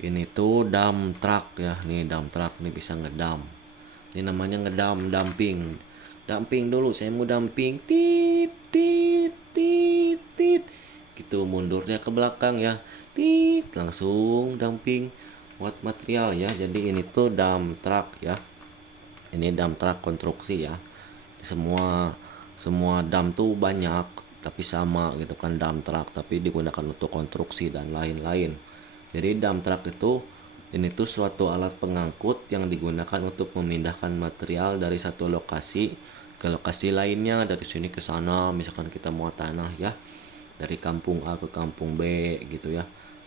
ini tuh dump truck ya, nih dump truck nih bisa ngedam. Ini namanya dumping. Dumping dulu, saya mau dumping. Tit tit tit tit. Gitu mundurnya ke belakang ya. Tit langsung dumping buat material ya. Jadi ini tuh dump truck ya. Ini dump truck konstruksi ya. Semua dump tuh banyak tapi sama gitu kan, dump truck tapi digunakan untuk konstruksi dan lain-lain. Jadi dump truck itu ini tuh suatu alat pengangkut yang digunakan untuk memindahkan material dari satu lokasi ke lokasi lainnya, dari sini ke sana. Misalkan kita mau tanah ya, dari kampung A ke kampung B gitu ya,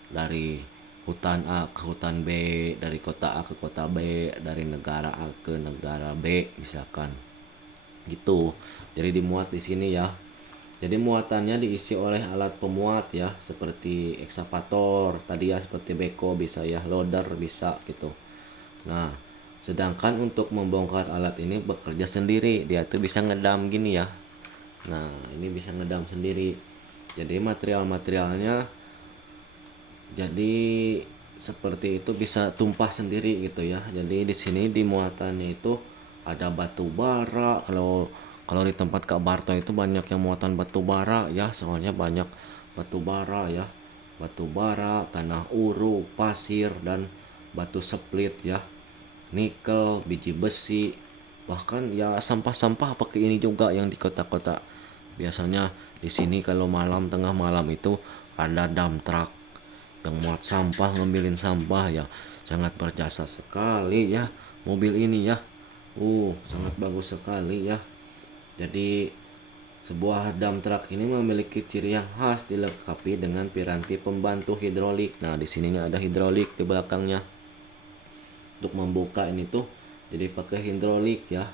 dari hutan A ke hutan B, dari kota A ke kota B, dari negara A ke negara B misalkan gitu. Jadi dimuat di sini ya. Jadi muatannya diisi oleh alat pemuat ya, seperti ekskavator tadi ya, seperti beko bisa ya, loader bisa gitu. Nah, sedangkan untuk membongkar alat ini bekerja sendiri, dia tuh bisa ngedam gini ya. Nah, ini bisa ngedam sendiri. Jadi material-materialnya jadi seperti itu bisa tumpah sendiri gitu ya. Jadi di sini di muatannya itu ada batu bara. Kalau kalau di tempat Kak Barto itu banyak yang muatan batu bara ya, soalnya banyak batu bara ya. Batu bara, tanah uru, pasir dan batu split ya. Nikel, biji besi, bahkan ya sampah-sampah pakai ini juga yang di kota-kota. Biasanya di sini kalau malam tengah malam itu ada dump truck yang muat sampah, ngambilin sampah ya, sangat berjasa sekali ya mobil ini ya. Sangat bagus sekali ya. Jadi sebuah dump truck ini memiliki ciri yang khas, dilengkapi dengan piranti pembantu hidrolik. Nah, di sininya ada hidrolik di belakangnya. Untuk membuka ini tuh jadi pakai hidrolik ya.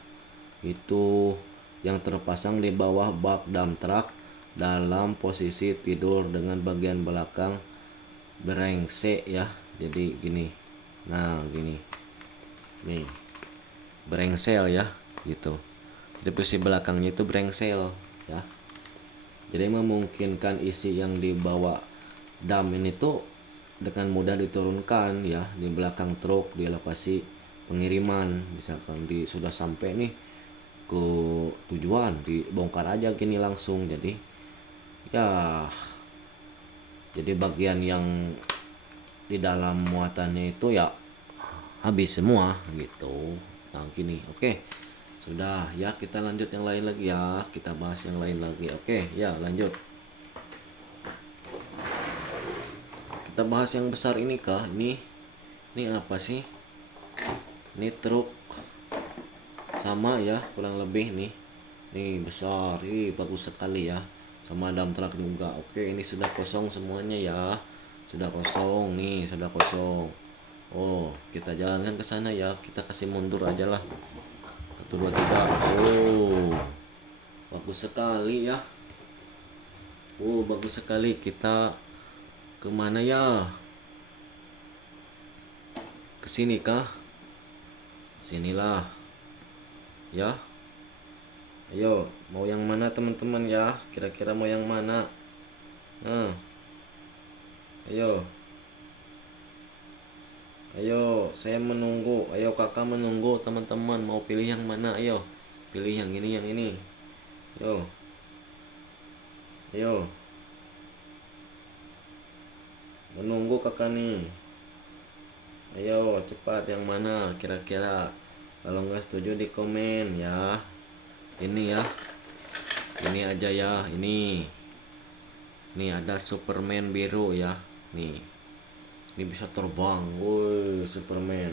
Itu yang terpasang di bawah bak dump truck dalam posisi tidur dengan bagian belakang berengsek ya. Jadi gini. Nah, gini. Nih. Berengsel ya, gitu. Jadi posisi belakangnya itu berengsel ya. Jadi memungkinkan isi yang dibawa dam ini tuh dengan mudah diturunkan ya di belakang truk di lokasi pengiriman. Misalkan sudah sampai nih ke tujuan, dibongkar aja gini langsung. Jadi ya, jadi bagian yang di dalam muatannya itu ya habis semua gitu. Nah gini, oke, sudah ya, kita lanjut yang lain lagi ya, kita bahas yang lain lagi. Oke ya, lanjut, kita bahas yang besar ini kah. Ini apa sih? Ini truk sama ya, kurang lebih nih besar, ini bagus sekali ya, sama dump truck juga. Oke, ini sudah kosong semuanya ya, sudah kosong nih, sudah kosong. Kita jalankan ke sana ya, kita kasih mundur aja lah, 1 2 3. Bagus sekali ya. Bagus sekali. Kita kemana ya? Kesini kah? Sinilah ya. Ayo, mau yang mana teman-teman ya? Kira-kira mau yang mana? Ayo. Ayo, saya menunggu. Ayo kakak menunggu, teman-teman. Mau pilih yang mana? Ayo. Pilih yang ini, yang ini. Ayo. Ayo. Menunggu kakak nih. Ayo, cepat, yang mana kira-kira? Kalau nggak setuju di komen ya. Ini ya. Ini aja ya, ini. Nih ada Superman biru ya. Nih. Ini bisa terbang. Woi, Superman.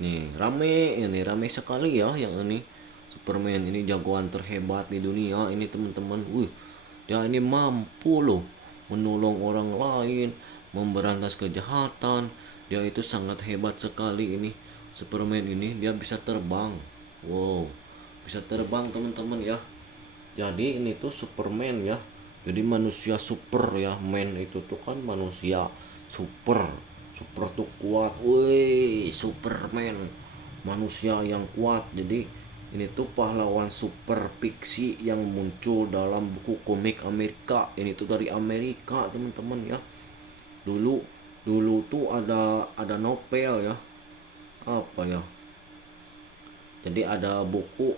Nih, rame sekali ya yang ini. Superman ini jagoan terhebat di dunia ini, teman-teman. Dia ini mampu loh menolong orang lain, memberantas kejahatan. Dia itu sangat hebat sekali ini. Superman ini dia bisa terbang. Wow, bisa terbang teman-teman ya. Jadi ini tuh Superman ya. Jadi manusia super ya. Man itu tuh kan manusia super. Super tuh kuat. Wih, Superman, manusia yang kuat. Jadi ini tuh pahlawan super fiksi yang muncul dalam buku komik Amerika. Ini tuh dari Amerika, teman-teman ya. Dulu dulu tuh ada novel ya. Apa ya? Jadi ada buku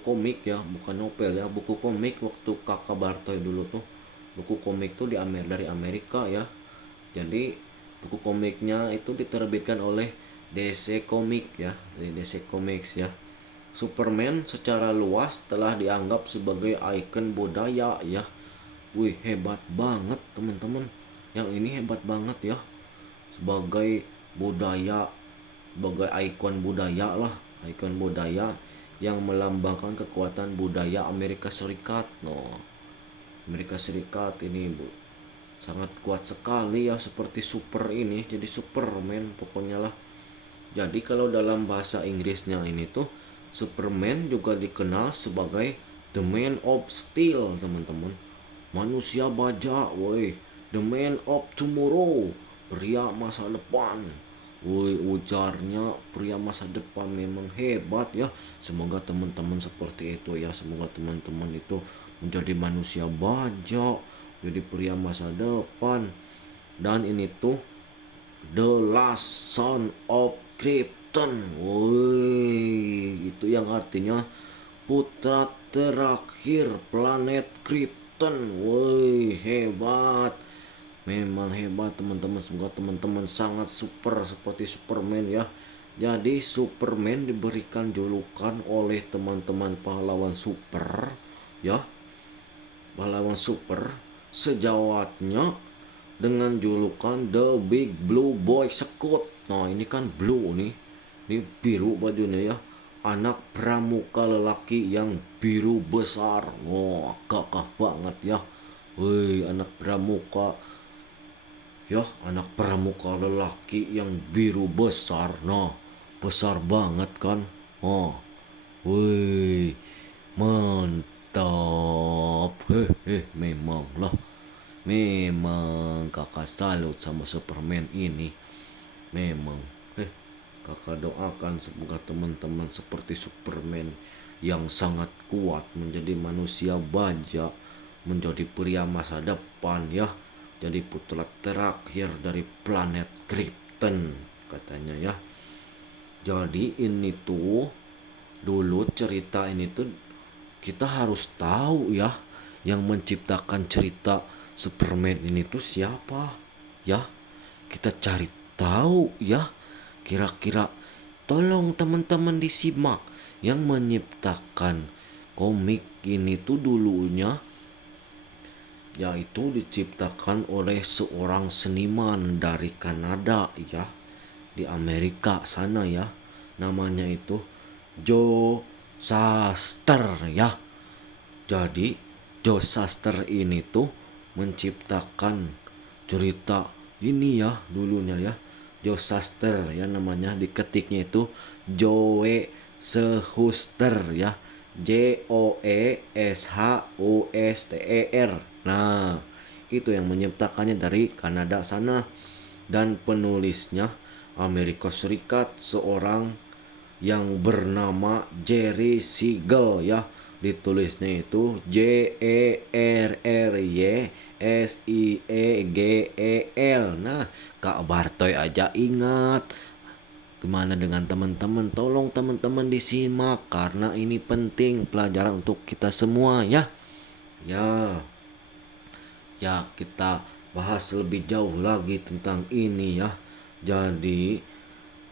komik ya, bukan novel ya, buku komik waktu kakak Bartoy dulu tuh. Buku komik tuh dari Amerika ya. Jadi buku komiknya itu diterbitkan oleh DC Comics ya, dari DC Comics ya. Superman secara luas telah dianggap sebagai ikon budaya ya. Wih, hebat banget teman-teman. Yang ini hebat banget ya. Sebagai budaya, sebagai ikon budaya lah, ikon budaya yang melambangkan kekuatan budaya Amerika Serikat. Amerika Serikat ini sangat kuat sekali ya, seperti super ini. Jadi Superman pokoknya lah. Jadi kalau dalam bahasa Inggrisnya ini tuh Superman juga dikenal sebagai The Man of Steel, teman-teman. Manusia baja, woi. The Man of Tomorrow, pria masa depan. Woi, ujarnya pria masa depan memang hebat ya. Semoga teman-teman seperti itu ya. Semoga teman-teman itu menjadi manusia baja, jadi pria masa depan. Dan ini tuh The Last Son of Krypton. Woi, itu yang artinya putra terakhir planet Krypton. Woi, hebat. Memang hebat teman-teman. Semoga teman-teman sangat super seperti Superman ya. Jadi Superman diberikan julukan oleh teman-teman pahlawan super ya. Pahlawan super sejawatnya dengan julukan The Big Blue Boy Scout. Nah ini kan blue nih, ini biru bajunya ya. Anak pramuka lelaki yang biru besar. Wah, gagah banget ya. Woi, anak pramuka ya, anak pramuka lelaki yang biru besar. Nah, besar banget kan. Oh, woi, mantap. Memang lah. Memang kakak salut sama Superman ini. Memang. Kakak doakan semoga teman-teman seperti Superman yang sangat kuat menjadi manusia baja, menjadi pria masa depan ya. Jadi putra terakhir dari planet Krypton katanya ya. Jadi ini tuh dulu cerita ini tuh kita harus tahu ya, yang menciptakan cerita Superman ini tuh siapa ya. Kita cari tahu ya. Kira-kira tolong teman-teman disimak yang menciptakan komik ini tuh dulunya yaitu diciptakan oleh seorang seniman dari Kanada ya, di Amerika sana ya. Namanya itu Joe Shuster ya. Jadi Joe Shuster ini tuh menciptakan cerita ini ya dulunya ya. Joe Shuster ya namanya, diketiknya itu Joe Shuster ya. Joe Shuster. Nah, itu yang menciptakannya dari Kanada sana. Dan penulisnya Amerika Serikat, seorang yang bernama Jerry Siegel ya. Ditulisnya itu Jerry Siegel. Nah, Kak Bartoy aja ingat. Gimana dengan teman-teman? Tolong teman-teman disimak karena ini penting pelajaran untuk kita semua ya. Ya. Ya, kita bahas lebih jauh lagi tentang ini ya. Jadi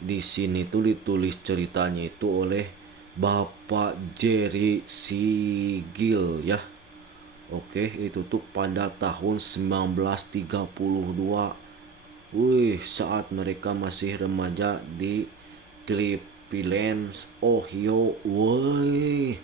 di sini tuh ditulis ceritanya itu oleh Bapak Jerry Siegel ya. Oke, itu tuh pada tahun 1932. Wih, saat mereka masih remaja di Cleveland, Ohio. Wih,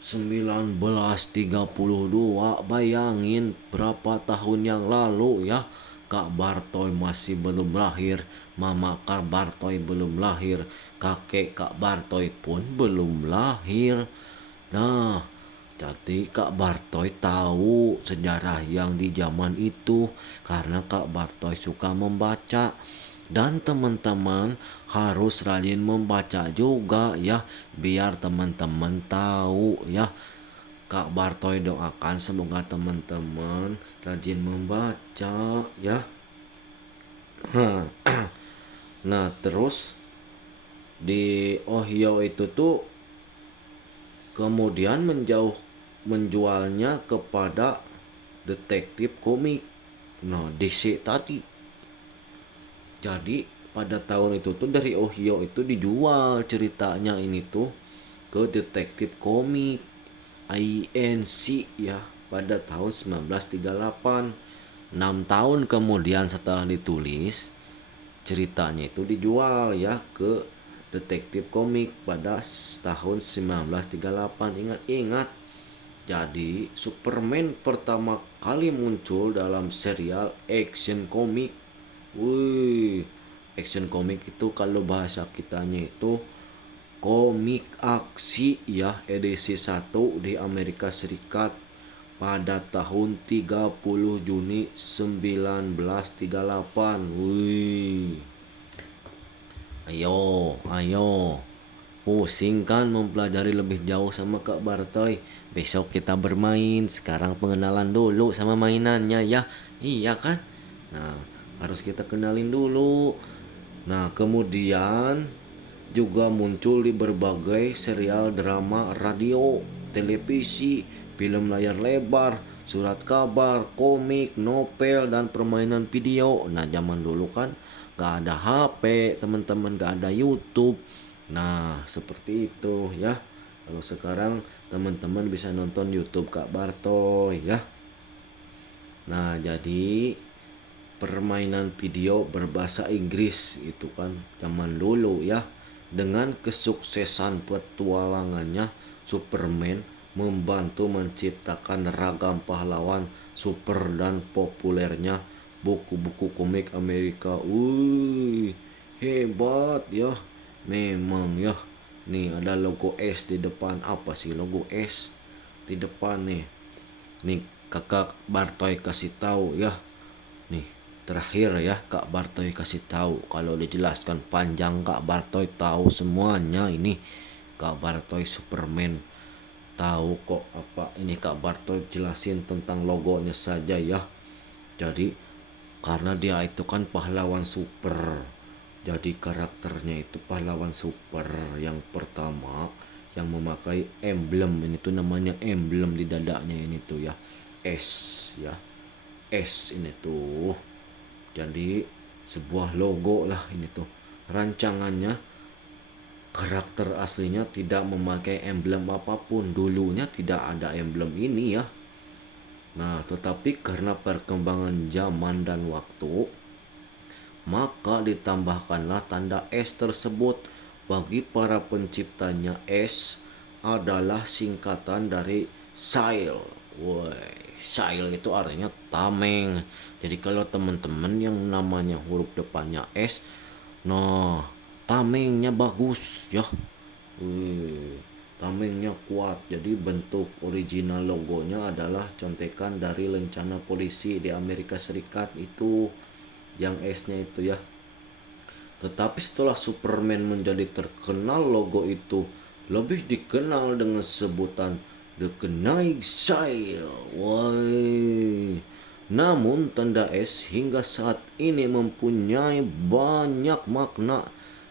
1932, bayangin berapa tahun yang lalu ya. Kak Bartoy masih belum lahir, Mama Kak Bartoy belum lahir, kakek Kak Bartoy pun belum lahir. Nah, jadi Kak Bartoy tahu sejarah yang di zaman itu karena Kak Bartoy suka membaca. Dan teman-teman harus rajin membaca juga ya, biar teman-teman tahu ya. Kak Bartoy doakan semoga teman-teman rajin membaca ya. Nah, terus di Ohio itu tuh kemudian menjualnya kepada detektif komik. Nah, DC tadi. Jadi pada tahun itu tuh dari Ohio itu dijual ceritanya ini tuh ke detektif komik INC ya pada tahun 1938. 6 tahun kemudian setelah ditulis, ceritanya itu dijual ya ke detektif komik pada tahun 1938. Ingat-ingat. Jadi Superman pertama kali muncul dalam serial action komik. Wih, action komik itu kalau bahasa kitanya itu komik aksi ya edisi 1 di Amerika Serikat pada tahun 30 Juni 1938. Wih. Ayo. Pusing kan mempelajari lebih jauh sama Kak Bartoy? Besok kita bermain. Sekarang pengenalan dulu sama mainannya ya. Iya kan? Nah, harus kita kenalin dulu. Nah, kemudian juga muncul di berbagai serial drama radio, televisi, film layar lebar, surat kabar, komik, novel, dan permainan video. Nah, zaman dulu kan gak ada HP, teman-teman, gak ada YouTube. Nah, seperti itu ya. Kalau sekarang teman-teman bisa nonton YouTube Kak Bartoy ya. Nah, jadi permainan video berbahasa Inggris itu kan zaman dulu ya. Dengan kesuksesan petualangannya, Superman membantu menciptakan ragam pahlawan super dan populernya buku-buku komik Amerika. Wih, hebat ya. Memang ya. Nih ada logo S di depan. Apa sih logo S di depan nih? Nih Kakak Bartoy kasih tahu ya. Nih terakhir ya Kak Bartoy kasih tahu. Kalau dijelaskan panjang Kak Bartoy tahu semuanya ini. Kak Bartoy Superman tahu kok apa ini. Kak Bartoy jelasin tentang logonya saja ya. Jadi karena dia itu kan pahlawan super. Jadi karakternya itu pahlawan super yang pertama yang memakai emblem. Ini tuh namanya emblem di dadanya ini tuh ya. S ya. S ini tuh. Jadi sebuah logo lah ini tuh. Rancangannya karakter aslinya tidak memakai emblem apapun. Dulunya tidak ada emblem ini ya. Nah, tetapi karena perkembangan zaman dan waktu, maka ditambahkanlah tanda S tersebut. Bagi para penciptanya, S adalah singkatan dari Sail. Woi, Sail itu artinya tameng. Jadi kalau teman-teman yang namanya huruf depannya S, nah tamengnya bagus ya. Wih, tamengnya kuat. Jadi bentuk original logonya adalah contekan dari lencana polisi di Amerika Serikat itu, yang S-nya itu ya. Tetapi setelah Superman menjadi terkenal, logo itu lebih dikenal dengan sebutan The Knight Sail. Woi. Namun tanda S hingga saat ini mempunyai banyak makna,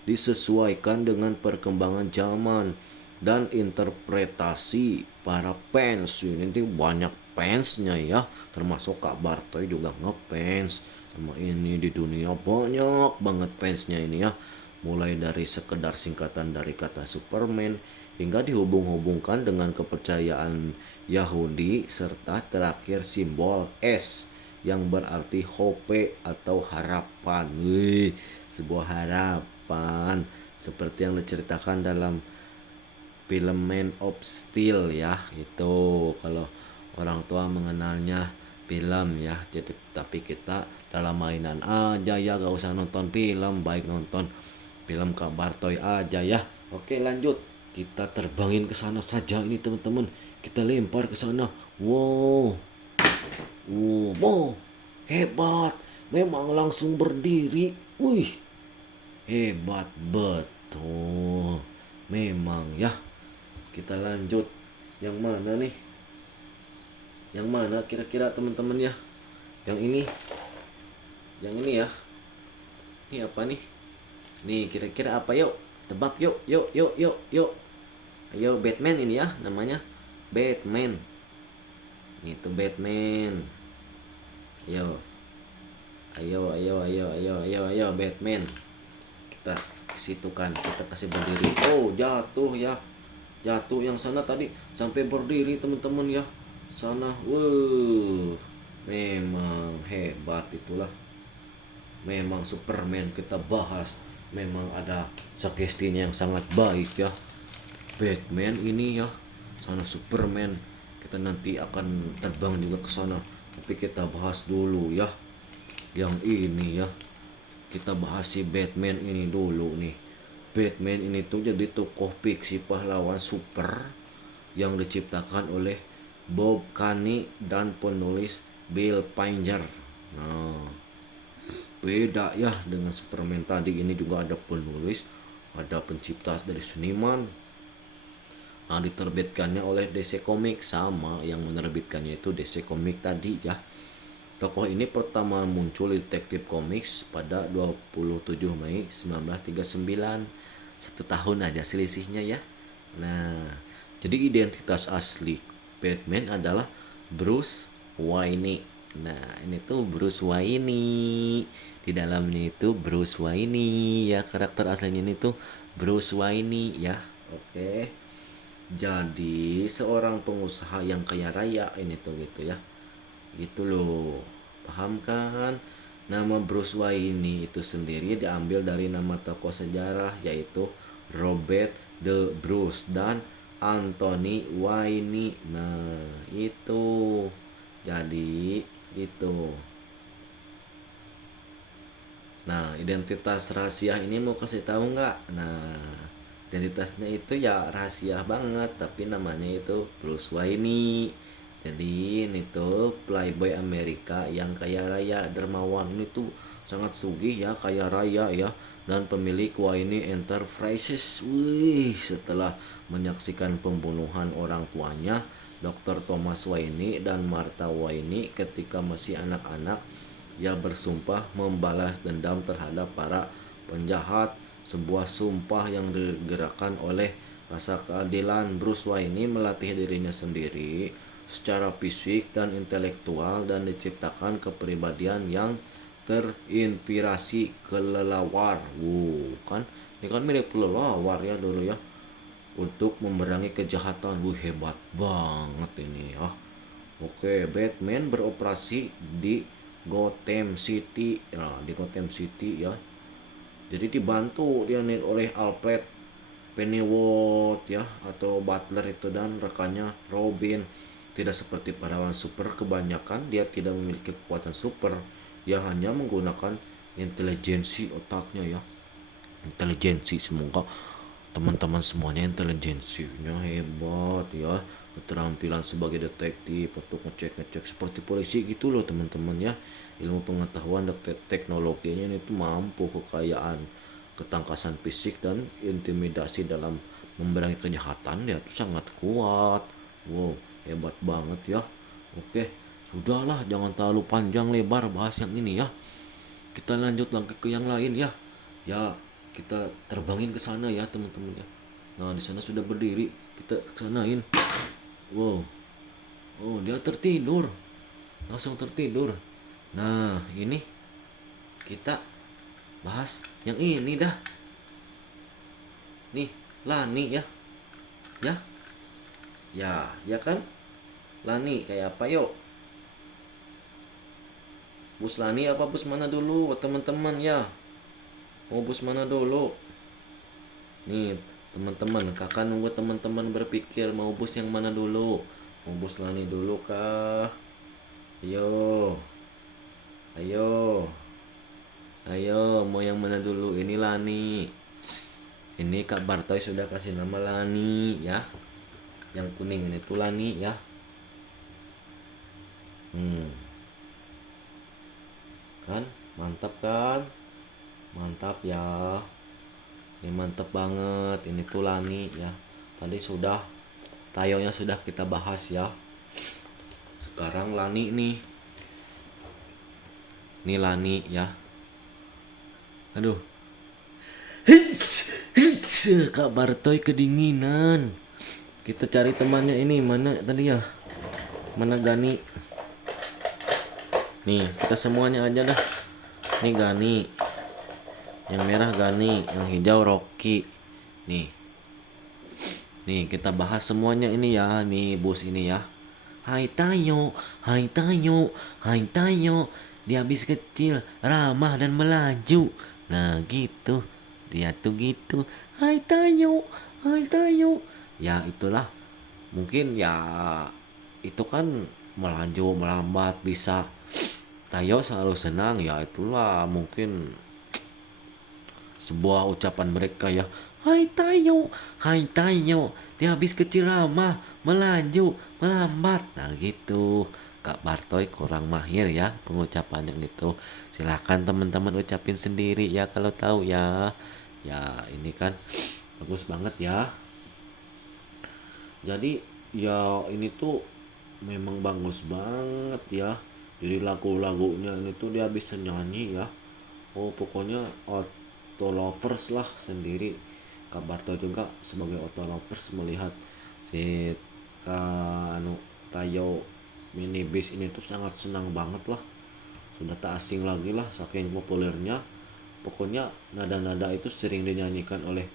disesuaikan dengan perkembangan zaman dan interpretasi para fans. Ini banyak fansnya ya, termasuk Kak Bartoy juga ngefans sama ini. Di dunia banyak banget fansnya ini ya, mulai dari sekedar singkatan dari kata Superman hingga dihubung-hubungkan dengan kepercayaan Yahudi serta terakhir simbol S yang berarti hope atau harapan. Wih, sebuah harapan seperti yang diceritakan dalam film Man of Steel ya. Itu kalau orang tua mengenalnya film ya. Jadi tapi kita dalam mainan aja ya, gak usah nonton film, baik nonton film Kak Bartoy aja ya. Oke, lanjut. Kita terbangin ke sana saja ini teman-teman. Kita lempar ke sana. Wow. Wow. Hebat. Memang langsung berdiri. Wih. Hebat betul. Memang ya. Kita lanjut. Yang mana nih? Yang mana kira-kira teman-teman ya? Yang ini. Yang ini ya. Ini apa nih? Nih kira-kira apa, yuk? Tebak yuk. Ayo, Batman ini ya namanya. Batman. Itu Batman. Ayo Batman. Kita ke situ kan, kita kasih berdiri. Oh, jatuh ya. Jatuh yang sana tadi sampai berdiri teman-teman ya. Sana. Wuh. Memang hebat itulah. Memang Superman kita bahas. Memang ada sugestinya yang sangat baik ya. Batman ini ya, sana Superman. Kita nanti akan terbang juga ke sana. Tapi kita bahas dulu ya yang ini ya. Kita bahas si Batman ini dulu nih. Batman ini tuh jadi tokoh fiksi pahlawan super yang diciptakan oleh Bob Kane dan penulis Bill Finger. Nah, beda ya dengan Superman tadi, ini juga ada penulis, ada pencipta dari seniman. Nah, diterbitkannya oleh DC Comics, sama yang menerbitkannya itu DC Comics tadi ya. Tokoh ini pertama muncul di Detective Comics pada 27 Mei 1939. 1 tahun aja selisihnya ya. Nah, jadi identitas asli Batman adalah Bruce Wayne. Nah, ini tuh Bruce Wayne. Di dalamnya itu Bruce Wayne ya, karakter aslinya ini tuh Bruce Wayne ya. Oke. Jadi seorang pengusaha yang kaya raya ini tuh gitu ya. Gitu loh. Paham kan? Nama Bruce Wayne itu sendiri diambil dari nama tokoh sejarah yaitu Robert the Bruce dan Anthony Wayne. Nah, itu. Jadi itu. Nah, identitas rahasia ini mau kasih tahu nggak? Nah, identitasnya itu ya rahasia banget, tapi namanya itu Bruce Wayne. Jadi ini tuh playboy Amerika yang kaya raya, dermawan, ini tuh sangat sugih ya, kaya raya ya, dan pemilik Wayne Enterprises. Wih, setelah menyaksikan pembunuhan orang tuanya, Dr. Thomas Wayne dan Martha Wayne ketika masih anak-anak, ia bersumpah membalas dendam terhadap para penjahat. Sebuah sumpah yang digerakkan oleh rasa keadilan. Bruce Wayne melatih dirinya sendiri secara fisik dan intelektual dan diciptakan kepribadian yang terinspirasi kelelawar. Kan ini kan mirip kelelawar ya dulu ya, untuk memerangi kejahatan. Hebat banget ini ya. Oke, Batman beroperasi di Gotham City. Nah, di Gotham City ya. Jadi dibantu dia nih oleh Alfred Pennyworth ya, atau Butler itu, dan rekannya Robin. Tidak seperti pahlawan super kebanyakan, dia tidak memiliki kekuatan super. Dia hanya menggunakan intelijensi otaknya ya. Intelijensi, semoga teman-teman semuanya intelijensinya hebat ya, keterampilan sebagai detektif untuk ngecek-ngecek seperti polisi gitu loh teman-teman ya. Ilmu pengetahuan dan teknologinya itu mampu, kekayaan, ketangkasan fisik dan intimidasi dalam memerangi kejahatan dia tuh sangat kuat. Wow, hebat banget ya. Oke, sudahlah, jangan terlalu panjang lebar bahas yang ini ya. Kita lanjut lagi ke yang lain ya. Ya, kita terbangin ke sana ya teman-teman ya. Nah, di sana sudah berdiri, kita kesanain. Wow, oh dia tertidur, langsung tertidur. Nah, ini kita bahas yang ini dah. Nih, Lani ya, ya, ya kan? Lani kayak apa yuk? Bus Lani apa bus mana dulu teman-teman ya? Mau bus mana dulu? Nih teman-teman, kakak nunggu teman-teman berpikir mau bus yang mana dulu. Mau bus Lani dulu kah? Ayo, ayo, ayo, mau yang mana dulu? Ini Lani. Ini Kak Bartoy sudah kasih nama Lani ya. Yang kuning ini tuh Lani ya. Kan mantap kan? Mantap ya. Ini mantap banget. Ini tuh Lani ya. Tadi sudah tayonya sudah kita bahas ya. Sekarang Lani nih. Ini Lani ya. Aduh. Kak Bartoy kedinginan. Kita cari temannya ini, mana tadi ya? Mana Gani? Nih, kita semuanya aja dah. Nih Gani. Yang merah Gani, yang hijau Rocky. Nih. Nih, kita bahas semuanya ini ya, nih bus ini ya. Hai Tayo, hai Tayo, hai Tayo. Dia habis kecil, ramah dan melaju. Nah, gitu. Dia tuh gitu. Hai Tayo, hai Tayo. Ya, itulah. Mungkin ya itu kan melaju, melambat bisa. Tayo selalu senang ya, itulah mungkin sebuah ucapan mereka ya. Hai Tayo, dia habis kecirama, melaju, melambat. Nah gitu. Kak Bartoy kurang mahir ya pengucapan yang itu. Silahkan teman-teman ucapin sendiri ya kalau tahu ya. Ya ini kan bagus banget ya. Jadi ya ini tuh memang bagus banget ya. Jadi lagu-lagunya ini tuh dia bisa nyanyi ya. Oh pokoknya auto lovers lah sendiri. Kak Barto juga sebagai auto lovers melihat si anu Tayo minibis ini tuh sangat senang banget lah. Sudah tak asing lagi lah saking populernya. Pokoknya nada-nada itu sering dinyanyikan oleh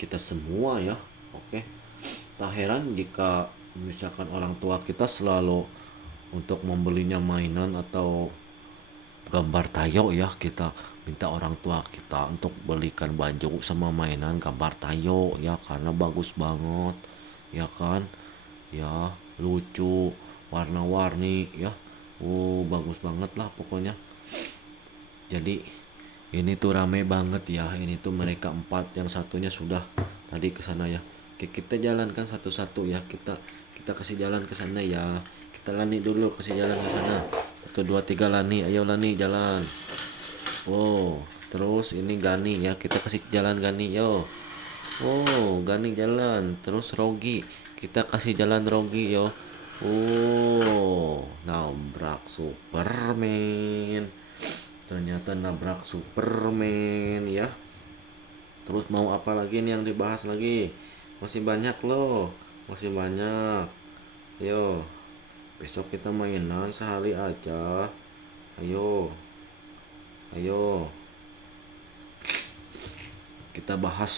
kita semua ya. Oke. Tak heran jika misalkan orang tua kita selalu untuk membelinya mainan atau gambar tayo ya, kita minta orang tua kita untuk belikan baju sama mainan gambar tayo ya, karena bagus banget ya kan, ya lucu, warna-warni ya, bagus banget lah pokoknya. Jadi ini tuh rame banget ya, ini tuh mereka empat, yang satunya sudah tadi ke sana ya. Oke, kita jalankan satu-satu ya, kita kasih jalan ke sana ya. Kita Lani dulu kasih jalan ke sana. Satu dua tiga Lani, ayo Lani jalan. Oh, terus ini Gani ya, kita kasih jalan Gani yo. Oh, Gani jalan. Terus Rogi, kita kasih jalan Rogi yo. Oh, nabrak Superman. Ternyata nabrak Superman ya. Terus mau apa lagi nih yang dibahas lagi? Masih banyak loh, masih banyak. Ayo, besok kita mainan sehari aja. Ayo, ayo, kita bahas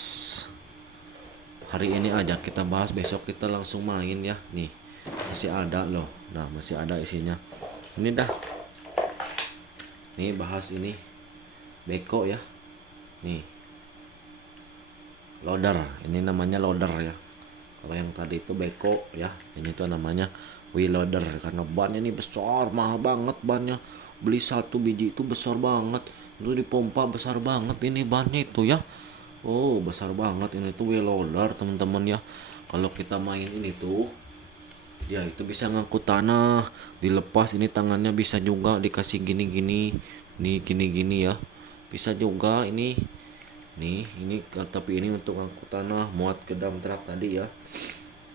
hari ini aja. Kita bahas, besok kita langsung main ya. Nih, masih ada loh. Nah, masih ada isinya. Ini dah. Nih bahas ini beko ya. Nih, loader. Ini namanya loader ya. Kalau yang tadi itu beko ya, ini tuh namanya wheel loader karena bannya ini besar, mahal banget bannya. Beli satu biji itu besar banget. Itu dipompa besar banget ini bannya itu ya. Oh, besar banget ini tuh wheel loader teman-teman ya. Kalau kita main ini tuh dia itu bisa ngangkut tanah, dilepas ini tangannya bisa juga dikasih gini-gini, nih gini-gini ya. Bisa juga ini. Nih, ini tapi ini untuk angkut tanah, muat ke dump truck tadi ya.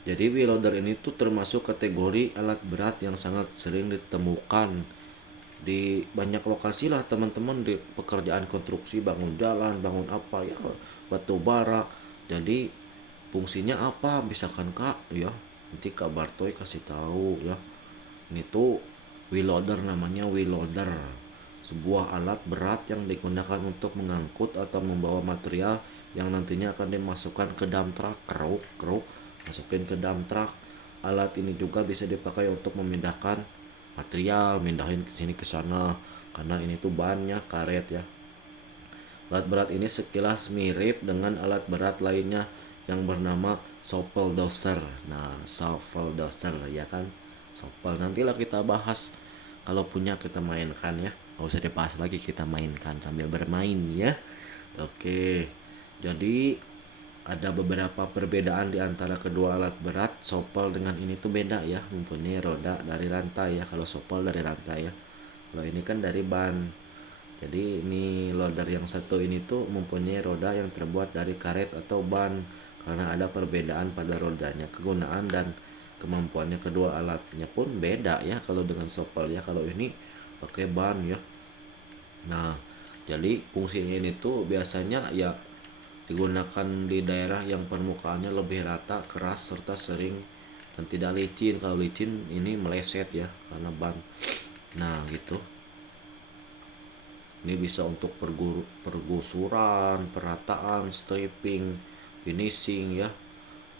Jadi wheel loader ini tuh termasuk kategori alat berat yang sangat sering ditemukan di banyak lokasi lah teman-teman, di pekerjaan konstruksi, bangun jalan, bangun apa ya, batu bara. Jadi fungsinya apa misalkan Kak ya, nanti Kak Bartoy kasih tahu ya. Ini tuh wheel loader, namanya wheel loader, sebuah alat berat yang digunakan untuk mengangkut atau membawa material yang nantinya akan dimasukkan ke dump truck. Keruk masukin ke dump truck. Alat ini juga bisa dipakai untuk memindahkan material, mindahin ke sini ke sana, karena ini tuh bannya karet ya. Alat berat ini sekilas mirip dengan alat berat lainnya yang bernama shovel dozer. Nah, shovel dozer ya kan, shovel nantilah kita bahas kalau punya, kita mainkan ya. Gak usah dibahas lagi, kita mainkan sambil bermain ya. Oke, jadi ada beberapa perbedaan di antara kedua alat berat. Shovel dengan ini tuh beda ya, mempunyai roda dari rantai ya. Kalau shovel dari rantai ya, kalau ini kan dari ban. Jadi ini loader yang satu ini tuh mempunyai roda yang terbuat dari karet atau ban, karena ada perbedaan pada rodanya. Kegunaan dan kemampuannya kedua alatnya pun beda ya kalau dengan shovel ya. Kalau ini pakai ban ya. Nah, jadi fungsinya ini tuh biasanya ya digunakan di daerah yang permukaannya lebih rata, keras, serta sering dan tidak licin. Kalau licin ini meleset ya karena ban. Nah, gitu. Ini bisa untuk pergusuran, perataan, stripping, finishing ya,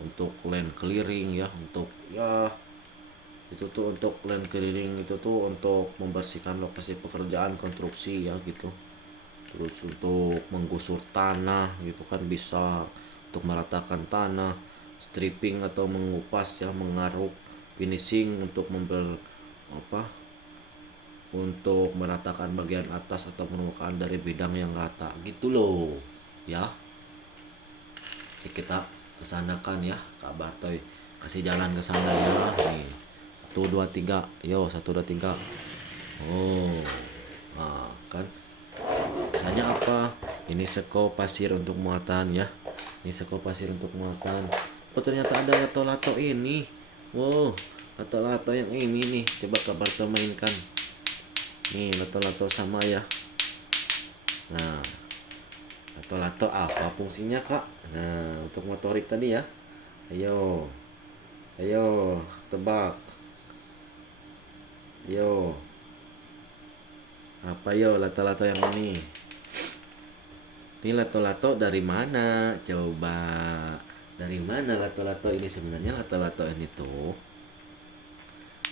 untuk land clearing ya, untuk ya itu tuh untuk land clearing, itu tuh untuk membersihkan lokasi pekerjaan konstruksi ya gitu. Terus untuk menggusur tanah gitu kan, bisa untuk meratakan tanah, stripping atau mengupas ya, mengaruk, finishing untuk apa, untuk meratakan bagian atas atau permukaan dari bidang yang rata gitu loh. ya. Jadi kita kesanakan ya Kak Bartoy, kasih jalan ke sana ya. Nih 1 2 3, yo 1 2 3. Oh, nah kan misalnya apa, ini seko pasir untuk muatan ya, ini seko pasir untuk muatan. Oh ternyata ada lato-lato ini. Wow, lato-lato yang ini nih, coba Kak Barto mainkan. Nih lato-lato sama ya. Nah lato-lato apa fungsinya Kak? Nah untuk motorik tadi ya. Ayo, ayo tebak. Yo, apa yo lato-lato yang ini? Ini lato-lato dari mana? Coba. Dari mana lato-lato ini sebenarnya? Lato-lato ini tuh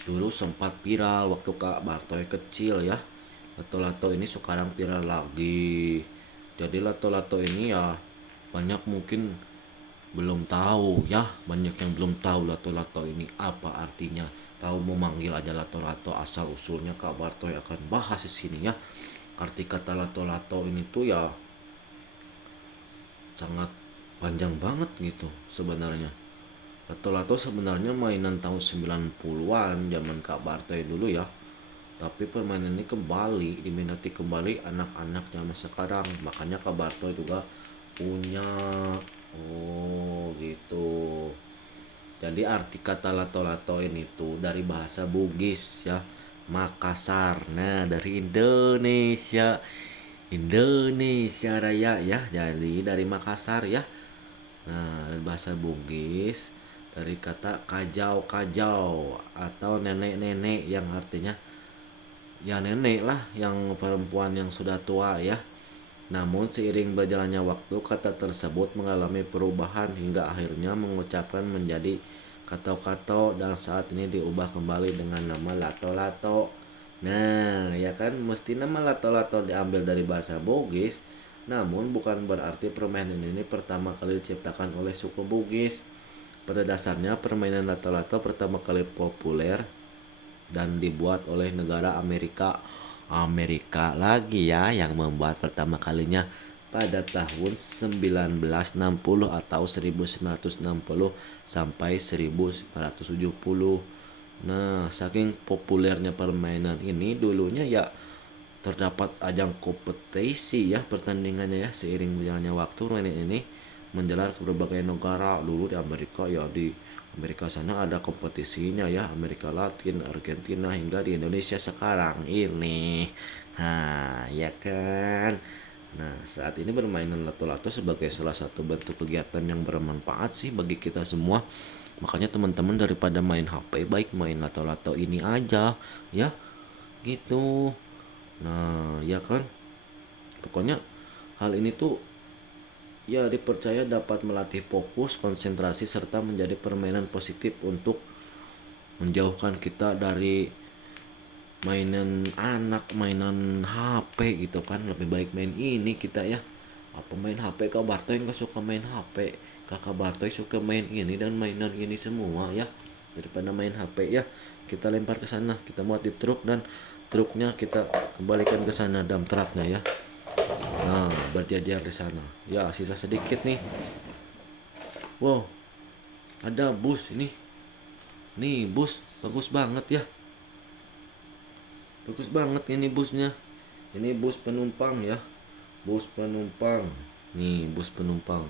dulu sempat viral waktu Kak Bartoy kecil ya. Lato-lato ini sekarang viral lagi. Jadi lato-lato ini ya banyak mungkin belum tahu ya, banyak yang belum tahu lato-lato ini apa artinya. Tahu memanggil aja lato-lato, asal usulnya Kak Bartoy akan bahas di sini ya. Arti kata lato-lato ini tuh ya sangat panjang banget gitu sebenarnya. Lato-lato sebenarnya mainan tahun 90-an zaman Kak Bartoy dulu ya. Tapi permainan ini kembali diminati kembali anak-anak zaman sekarang. Makanya Kak Bartoy juga punya. Oh gitu. Jadi arti kata lato-lato ini tuh dari bahasa Bugis ya, Makassar. Nah dari Indonesia, Indonesia Raya ya. Jadi dari Makassar ya. Nah dari bahasa Bugis, dari kata kajau-kajau atau nenek-nenek, yang artinya ya nenek lah, yang perempuan yang sudah tua ya. Namun seiring berjalannya waktu, kata tersebut mengalami perubahan hingga akhirnya mengucapkan menjadi kato-kato, dan saat ini diubah kembali dengan nama lato-lato. Nah, ya kan mesti nama lato-lato diambil dari bahasa Bugis, namun bukan berarti permainan ini pertama kali diciptakan oleh suku Bugis. Pada dasarnya permainan lato-lato pertama kali populer dan dibuat oleh negara Amerika. Amerika lagi ya yang membuat pertama kalinya pada tahun 1960 atau 1960 sampai 1970. Nah, saking populernya permainan ini dulunya ya terdapat ajang kompetisi ya pertandingannya ya. Seiring berjalannya waktu permainan ini menjalar ke berbagai negara. Dulu di Amerika ya, di Amerika sana ada kompetisinya ya, Amerika Latin, Argentina, hingga di Indonesia sekarang ini. Nah ya kan. Nah saat ini bermainan lato-lato sebagai salah satu bentuk kegiatan yang bermanfaat sih bagi kita semua. Makanya teman-teman daripada main HP, baik main lato-lato ini aja ya gitu. Nah ya kan, pokoknya hal ini tuh ya dipercaya dapat melatih fokus, konsentrasi, serta menjadi permainan positif untuk menjauhkan kita dari mainan anak, mainan HP gitu kan. Lebih baik main ini kita ya. Apa main HP? Kak Bartoy nggak suka main HP. Kakak Bartoy suka main ini dan mainan ini semua ya. Daripada main HP ya, kita lempar ke sana, kita muat di truk dan truknya kita kembalikan ke sana, dump trucknya ya. Nah, berjajar di sana. Ya, sisa sedikit nih. Wow, ada bus ini. Nih, bus bagus banget ya. Bagus banget ini busnya. Ini bus penumpang ya. Bus penumpang. Nih, bus penumpang.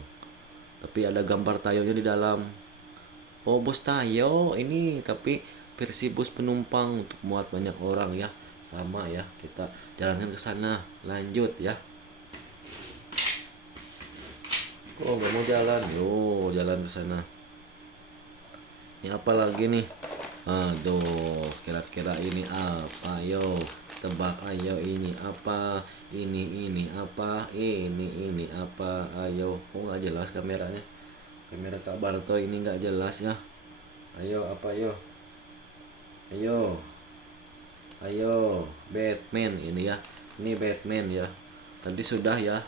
Tapi ada gambar tayonya di dalam. Oh, bus tayo ini, tapi versi bus penumpang untuk muat banyak orang ya. Sama ya, kita jalankan ke sana. Lanjut ya. Oh nggak mau jalan, yo jalan ke sana. Ini apa lagi nih? Aduh, kira-kira ini apa? Yo, tebak ayo, ini apa? Ini apa? Ini apa? Ayo, kok nggak jelas kameranya? Kamera Kak Barto ini nggak jelas ya. Ayo apa yo? Ayo, ayo, Batman ini ya. Ini Batman ya. Tadi sudah ya.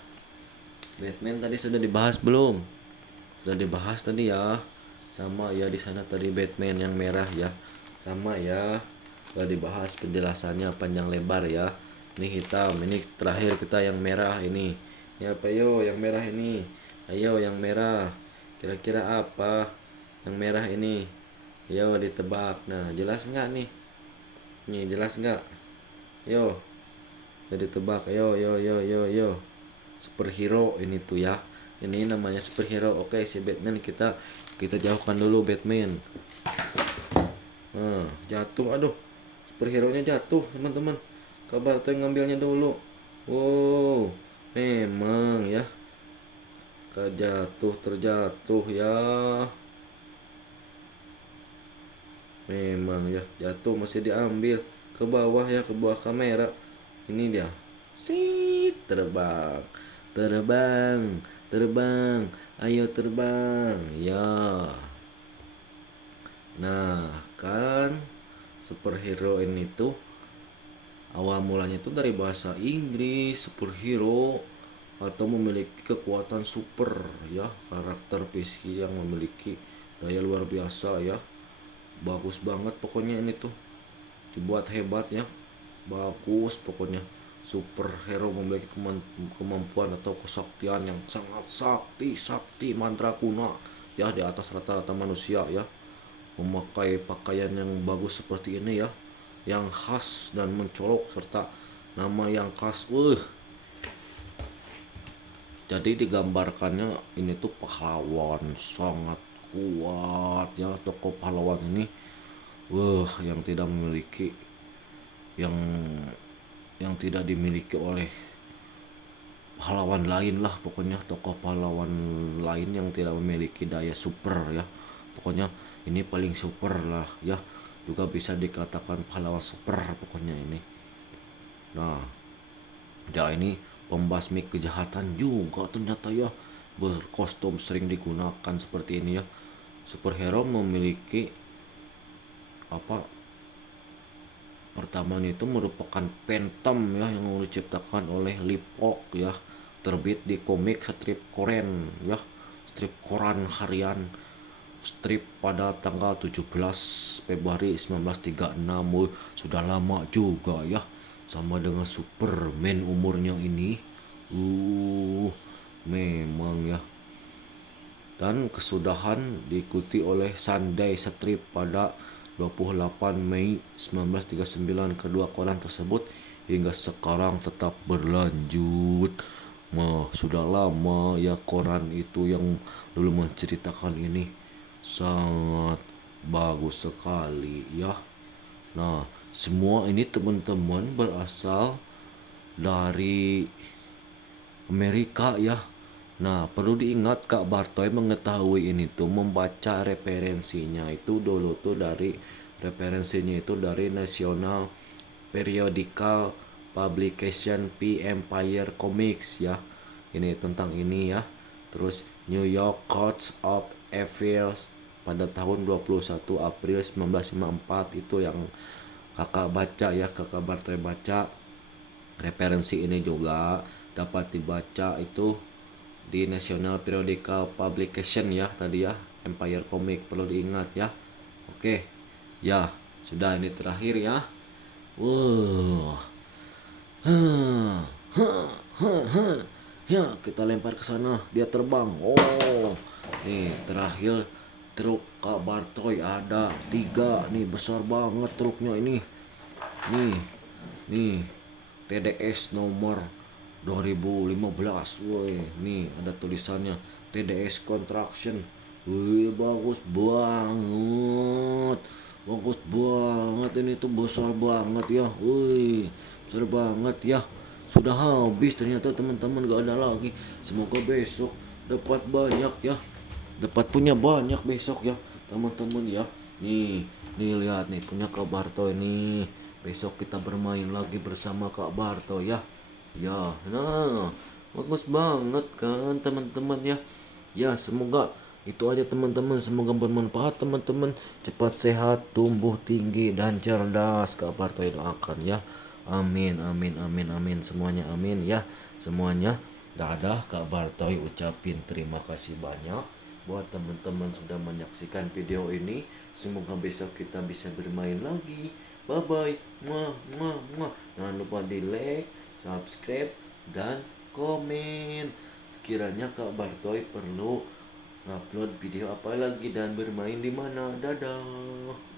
Batman tadi sudah dibahas belum? Sudah dibahas tadi ya. Sama ya, di sana tadi Batman yang merah ya. Sama ya. Sudah dibahas penjelasannya panjang lebar ya. Ini hitam, ini terakhir kita yang merah ini. Ya apa yo yang merah ini? Ayo yang merah. Kira-kira apa? Yang merah ini. Yo ditebak. Nah, jelas nggak nih? Nih, jelas nggak? Yo, jadi tebak. Yo yo yo yo yo. Superhero ini tuh ya. Ini namanya superhero. Oke, si Batman kita jauhkan dulu Batman. Nah, jatuh. Aduh. Superhero-nya jatuh, teman-teman. Kabar tuh ngambilnya dulu. Wow, memang ya. Terjatuh ya. Memang ya, jatuh masih diambil ke bawah ya, ke bawah kamera. Ini dia. Terbang. Terbang, terbang. Ayo terbang. Ya. Nah, kan superhero ini tuh awal mulanya tuh dari bahasa Inggris, superhero atau memiliki kekuatan super ya, karakter PC yang memiliki daya luar biasa ya. Bagus banget pokoknya ini tuh, dibuat hebat ya, bagus pokoknya. Superhero memiliki kemampuan atau kesaktian yang sangat sakti mantra kuna ya, di atas rata-rata manusia ya. Memakai pakaian yang bagus seperti ini ya, yang khas dan mencolok, serta nama yang khas. Jadi digambarkannya ini tuh pahlawan sangat kuat ya, tokoh pahlawan ini. Yang tidak memiliki yang yang tidak dimiliki oleh pahlawan lain lah, pokoknya tokoh pahlawan lain yang tidak memiliki daya super ya. Pokoknya ini paling super lah ya. Juga bisa dikatakan pahlawan super pokoknya ini. Nah, ya ini pembasmi kejahatan juga ternyata ya. Berkostum sering digunakan seperti ini ya. Superhero memiliki apa, pertama itu merupakan Phantom ya, yang diciptakan oleh Lipok ya, terbit di komik strip koran ya, strip koran harian, strip pada tanggal 17 Februari 1936. Sudah lama juga ya, sama dengan Superman umurnya ini. Memang ya. Dan kesudahan diikuti oleh Sunday Strip pada 28 Mei 1939. Kedua koran tersebut hingga sekarang tetap berlanjut. Sudah lama ya koran itu yang dulu menceritakan ini, sangat bagus sekali ya. Nah, semua ini teman-teman berasal dari Amerika ya. Nah, perlu diingat Kak Bartoy mengetahui ini tuh membaca referensinya itu dulu tuh dari National Periodical Publication P Empire Comics ya. Ini tentang ini ya. Terus New York Courts of Appeals pada tahun 21 April 1954 itu yang Kakak Bartoy baca. Referensi ini juga dapat dibaca itu di National Periodical Publication ya, tadi ya, Empire Comic, perlu diingat ya. Oke, ya sudah, ini terakhir ya. Wah, ya kita lempar ke sana, dia terbang. Oh, nih terakhir truk Kak Bartoy ada 3 nih, besar banget truknya ini. Nih, nih TDS nomor 2015. Woi, nih ada tulisannya TDS Construction. Wih, bagus banget. Bagus banget, ini tuh besar banget ya. Wih, besar banget ya. Sudah habis ternyata teman-teman, gak ada lagi. Semoga besok dapat banyak ya. Dapat punya banyak besok ya, teman-teman ya. Nih lihat nih, punya Kak Barto ini. Besok kita bermain lagi bersama Kak Barto ya. Ya, nah, bagus banget kan teman-teman ya. Ya, semoga itu aja teman-teman, semoga bermanfaat teman-teman. Cepat sehat, tumbuh tinggi dan cerdas, Kak Barto doakan ya. Amin, amin, amin, amin, semuanya amin ya. Semuanya. Dadah, Kak Bartoy ucapin terima kasih banyak buat teman-teman sudah menyaksikan video ini. Semoga besok kita bisa bermain lagi. Bye bye. Muah, muah, muah. Jangan lupa di like, subscribe, dan komen. Kiranya Kak Bartoy perlu ngupload video apa lagi dan bermain di mana. Dadah.